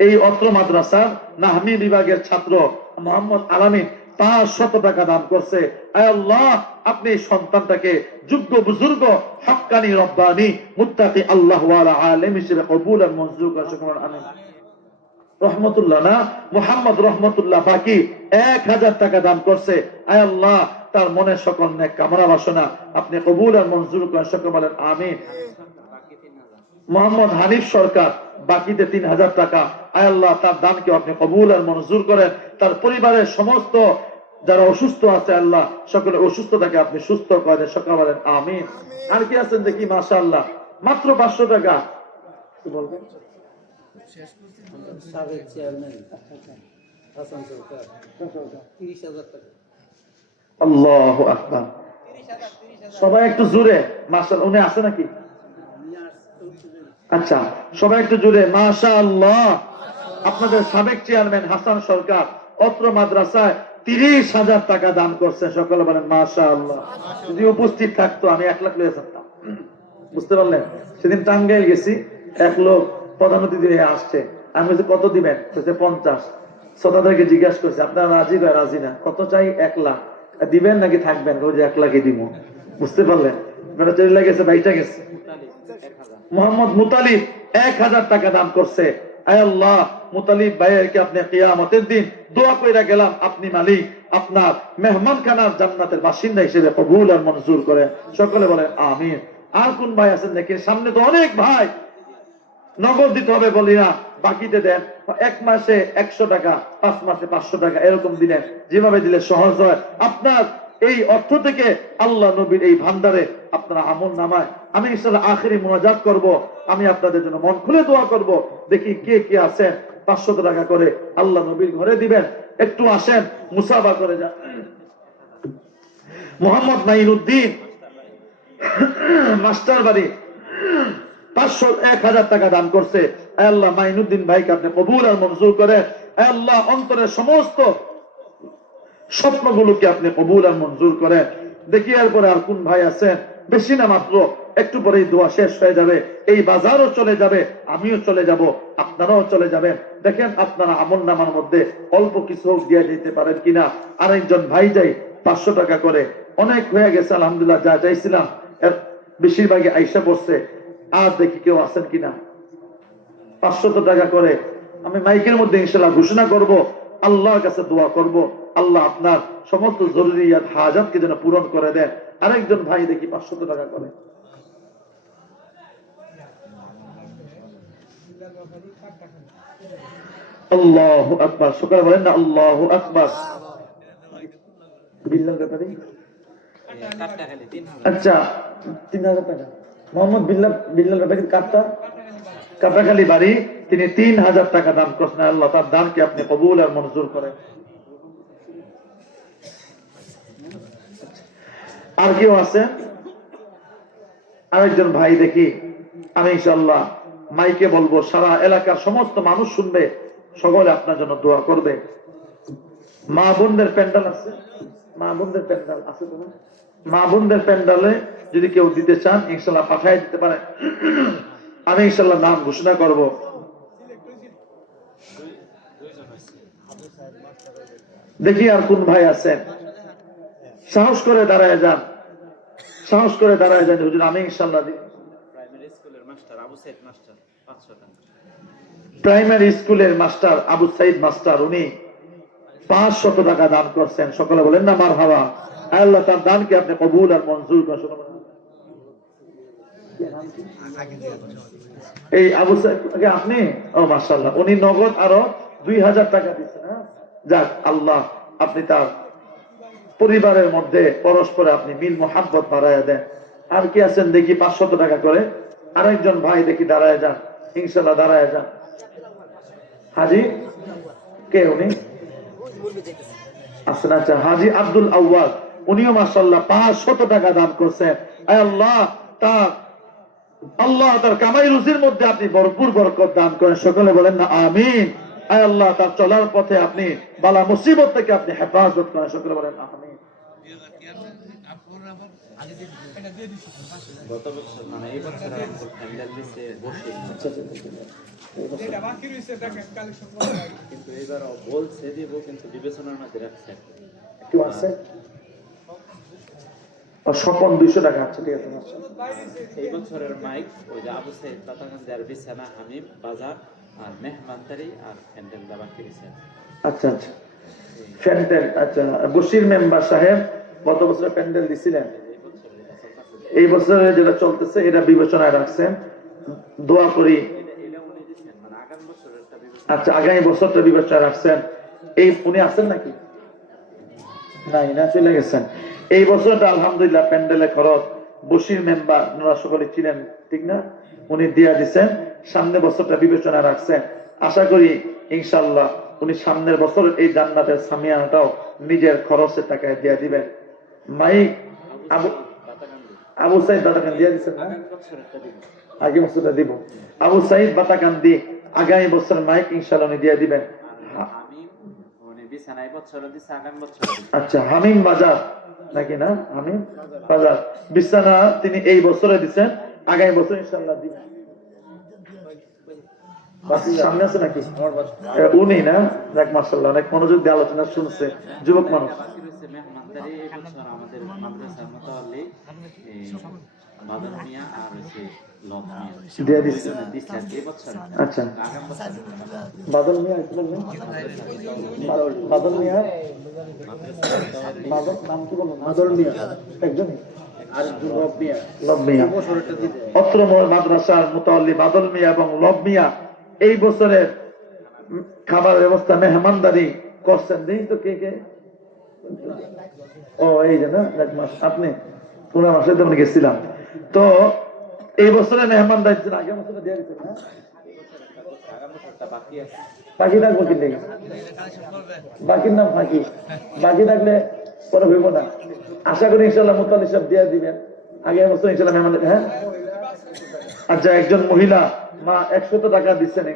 এই অত্র মাদ্রাসার নাহমি বিভাগের ছাত্র মোহাম্মদ আলামিন 500 টাকা দান করছে। আয় আল্লাহ আপনি সন্তানটাকে যোগ্য বুজুর্গ হক্কানি রব্বানি মুত্তাকি আল্লাহ ওয়ালা আলেম হিসেবে কবুল আর মঞ্জুর করেন, সকলে আমিন। রহমতুল্লাহ না, মোহাম্মদ রহমতুল্লাহ বাকি 1000 টাকা দান করছে। আয় আল্লাহ তার মনের সকল নেক কামনা বাসনা আপনি কবুল আর মঞ্জুর করেন, সকলে বলেন আমিন। মোহাম্মদ হানিফ সরকার বাকিতে ৩,০০০ টাকা, আয় আল্লাহ তার দানকে আপনি কবুল আর মঞ্জুর করেন। তার পরিবারের সমস্ত যারা অসুস্থ আছে আল্লাহ সকলে অসুস্থতাকে আপনি সুস্থ করেন, সকলে বলেন আমিন। আর কি আছেন দেখি, মাশাআল্লাহ, মাত্র ৫০০ টাকা। কি বলবেন? সাবেক চেয়ারম্যান হাসান সরকার ৩০,০০০ টাকা। আল্লাহু আকবার। সবাই একটু জোরে মাশাআল্লাহ। উনি আছে নাকি? আচ্ছা, সবাই একটু জোরে মাশাআল্লাহ। আপনাদের সাবেক চেয়ারম্যান হাসান সরকার অত্র মাদ্রাসায় ৩০,০০০ টাকা দান করছেন, সকলে বলেন মাশাআল্লাহ। যদি উপস্থিত থাকতো আমি ১ লাখ লয়ে যেতাম, বুঝতে পারলেন? সেদিন টাঙ্গাইল গেছি, এক লোক প্রধান অতিথি হয়ে আসছে, আমি বলছি কত দিবেন? 50। শ্রোতাদেরকে জিজ্ঞাসা করছে আপনারা রাজি বা রাজি না? কত চাই? ১ লাখ। দিবেন নাকি থাকবেন? ওই যে ১ লাখই দিব। বুঝতে পারলেন? আপনারা চলে গেছে, ভাইটা গেছে। মোহাম্মদ মুতালিব ১,০০০ টাকা দান করছে। আয় আল্লাহ, মুতালিব ভাইয়েরকে আপনি কিয়ামতের দিন দোয়া কইরা গেলাম, আপনি মালিক আপনার মেহমানখানার জান্নাতের বাসিন্দা হিসেবে কবুল আর মঞ্জুর করেন, সকলে বলেন আমিন। আর কোন ভাই আছেন নাকি? সামনে তো অনেক ভাই, নগদ দিতে হবে বলি না, বাকিতে দেন। ১ মাসে ১০০ টাকা, ৫ মাসে ৫০০ টাকা, এরকম দিলেন, যেভাবে দিলে সহজ হয়। আপনার এই অর্থ থেকে আল্লাহ নবীর এই ভান্ডারে আপনারা আমল নামায় আমি ইনশাআল্লাহ আখেরি মুনাজাত করব। আমি আপনাদের জন্য মন খুলে দোয়া করব। দেখি কে কে আছেন ৫০০ টাকা করে আল্লাহ নবীর ঘরে দিবেন। একটু আসেন, মুসাফা করে যান। মোহাম্মদ নাইনুদ্দিন মাস্টার বাড়ি ১,০০০ টাকা দান করছে। আয় আল্লাহ, মাইনুদ্দিন ভাইকে আপনি কবুল আর মঞ্জুর করেন। আয় আল্লাহ, অন্তরের সমস্ত স্বপ্নগুলোকে আপনি কবুল আর মঞ্জুর করেন। দেখি এরপরে আর কোন ভাই আছেন? বেশি না, মাত্র একটু পরেই দোয়া শেষ হয়ে যাবে, এই বাজারও চলে যাবে, আমিও চলে যাব, আপনারাও চলে যাবেন। দেখেন আপনারা আমল নামার মধ্যে অল্প কিছু দিয়ে দিতে পারেন কিনা। আরেকজন ভাই যাই ৫০০ টাকা করে, অনেক হয়ে গেছে আলহামদুলিল্লাহ, যা চাইছিলাম এর বেশিরভাগই আইসা পড়ছে। আর দেখি কেউ আছেন কিনা ৫০০ টাকা করে। আমি মাইকের মধ্যে ইনশাআল্লাহ ঘোষণা করব, আল্লাহর কাছে দোয়া করব, আল্লাহ আপনার সমস্ত জরুরিয়াত হাজাতকে যেন পূরণ করে দেন। আরেকজন ভাই দেখি ৫০০ টাকা করে। আল্লাহু আকবার, শুকর বলেন না আল্লাহু আকবার। বিল্লাল ব্যাপারী, আচ্ছা ৩,০০০ টাকা। মোহাম্মদ বিল্লাল ব্যাপারী কাটাখালী বাড়ি, তিনি ৩,০০০ টাকা দান করছেন। আল্লাহ তার দানকে আপনি কবুল আর মঞ্জুর করেন। আর কেউ আছে? আরেকজন ভাই দেখি, আমি ইনশাআল্লাহ মাইকে বলবো, সারা এলাকার সমস্ত মানুষ শুনবে, সকলে আপনার জন্য দোয়া করবে। মা বোনদের প্যান্ডেল আছে, মা বোনদের প্যান্ডেল আছে তো? মা বোনদের প্যান্ডেলে যদি কেউ দিতে চান ইনশাআল্লাহ পাঠিয়ে দিতে পারেন। আমি ইনশাআল্লাহ নাম ঘোষণা করব। দেখি আর কোন ভাই আছেন? সাহস করে দাঁড়ায় যান, সাহস করে দাঁড়ায় যান। হুজুর আমি ইনশাআল্লাহ দিই। প্রাইমারি স্কুলের মাস্টার আবু সাইদ মাস্টার, উনি ৫০০ টাকা দান করছেন, সকলে বলেন না মারহাবা। আল্লাহ তার দানকে আপনি কবুল আর মঞ্জুর করেন। এই আবু সাইদ আপনি, ও মাশাআল্লাহ, উনি নগদ আরো ২,০০০ টাকা দিচ্ছেন। যাক, আল্লাহ আপনি তার পরিবারের মধ্যে পরস্পরে আপনি মিল মোহাব্বত বাড়ায় দেন। আর কি আছেন দেখি ৫০০ টাকা করে? আরেকজন ভাই দেখি দাঁড়ায় যান, ইনশাআল্লাহ দাঁড়ায় যান। হাজি কে উনি আছেন? আচ্ছা, হাজি আব্দুল আউয়াল, উনিও মাশাআল্লাহ ৫০০ টাকা দান করছেন। আয় আল্লাহ, তার কামাই রুজির মধ্যে আপনি ভরপুর বরকত দান করেন, সকলে বলেন না আমিন। আয় আল্লাহ, তার চলার পথে আপনি বালা মুসিবত থেকে আপনি হেফাজত করেন, সকলে বলেন আমিন। গত বছর মানে এই বছর প্যান্ডেল দিচ্ছে বসে, কিন্তু এবার বলছে দিব, কিন্তু বিবেচনার মধ্যে রাখছে। কেউ আছে? স্বপন ২০০ টাকা। আচ্ছা ঠিক আছে। এই বছরের মাইক ওই যে আবু সাইদ পাতাকান্দি আর বিছানা হামিম বাজার আর মেহমানদারি আর প্যান্ডেল দাবা কিনেছেন। আচ্ছা আচ্ছা, ফ্যান্টেল। আচ্ছা, বশির মেম্বার সাহেব গত বছরে প্যান্ডেল দিছিলেন, এই বছরে যেটা চলতেছে এটা বিবেচনায় রাখছেন, দোয়া করি। আচ্ছা, আগামী বছরটা বিবেচনায় রাখছেন। এই উনি আছেন নাকি? নাই না, চলে গেছেন। এই বছরটা আলহামদুলিল্লাহ প্যান্ডেলের খরচ বশির মেম্বার, আপনারা সকলে চিনেন ঠিক না, উনি দিয়া দিচ্ছেন। সামনের বছরটা বিবেচনা রাখছেন। আশা করি ইনশাআল্লাহ উনি সামনের বছর এই জান্নাতের সামিয়ানাটাও নিজের খরচের টাকায় দিয়া দিবেন। মাইক আবু সাইদ বাতাকান দিয়া দিচ্ছেন না? আগে বছরটা দিব। আবু সাইদ বাতাকান্দি আগামী বছর মাইক ইনশাআল্লাহ উনি দিয়া দিবেন। আচ্ছা, হামিম বাজার নাকি না? হামিম বাজার বিছানা তিনি এই বছরে দিচ্ছেন, আগামী বছর ইনশাআল্লাহ দিবেন। সামনে আছে নাকি উনি? না, দেখ মাশাআল্লাহ অনেক মনোযোগ দিয়ে আলোচনা শুনছে, যুবক মানুষ। আমাদের মাদ্রাসার মুতাল্লি বাদল মিয়া আর হচ্ছে লব মিয়া দিয়ে দিচ্ছে। এই বছর আচ্ছা, আগাম বছর বাদল মিয়া কি বললেন? বাদল মিয়া, বাদল নাম কি বললেন? বাদল মিয়া একজনই, আর লব মিয়া লব মিয়া। বছরটা দিতে অত্র মাদ্রাসার মুতাল্লি বাদল মিয়া এবং লব মিয়া এই বছরের খাবার ব্যবস্থা মেহমানদারি করছেন। দিন তো কে কে? ও এই যে না, আপনি কোন মাসে তো আমি গেছিলাম। তো এই বছরে মেহমানদারি আগে বছরে দিয়ে দিচ্ছেন না? বাকি থাকবো কি দেখি, বাকির নাম ফাঁকি, বাকি থাকলে পরে হইব না। আশা করি ইনশাল্লাহ মুতাল্লি সব দিয়ে দিবেন আগে বছর ইনশাল্লাহ মেহমান। হ্যাঁ, আচ্ছা, একজন মহিলা মা 100 টাকা দিচ্ছেন,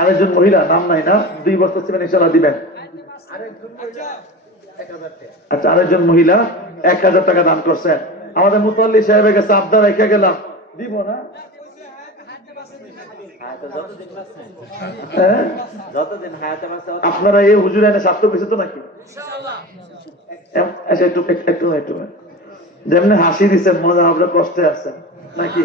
আরেকজন মহিলা নাম নাই না, 2 বছর ছিলেন, ইনশাল্লাহ দিবেন। আচ্ছা, আরেকজন মহিলা 1000 টাকা দান করছেন। আমাদের মুতাল্লি সাহেবের কাছে আবদার রেখে গেলাম, দিব না? হ্যাঁ, আপনারা এই হুজুর এনে স্বাস্থ্য পেয়েছে তো নাকি? আচ্ছা, একটু একটু একটু যেমনি হাসি দিচ্ছেন মনে হয় আপনারা কষ্টে আছেন নাকি?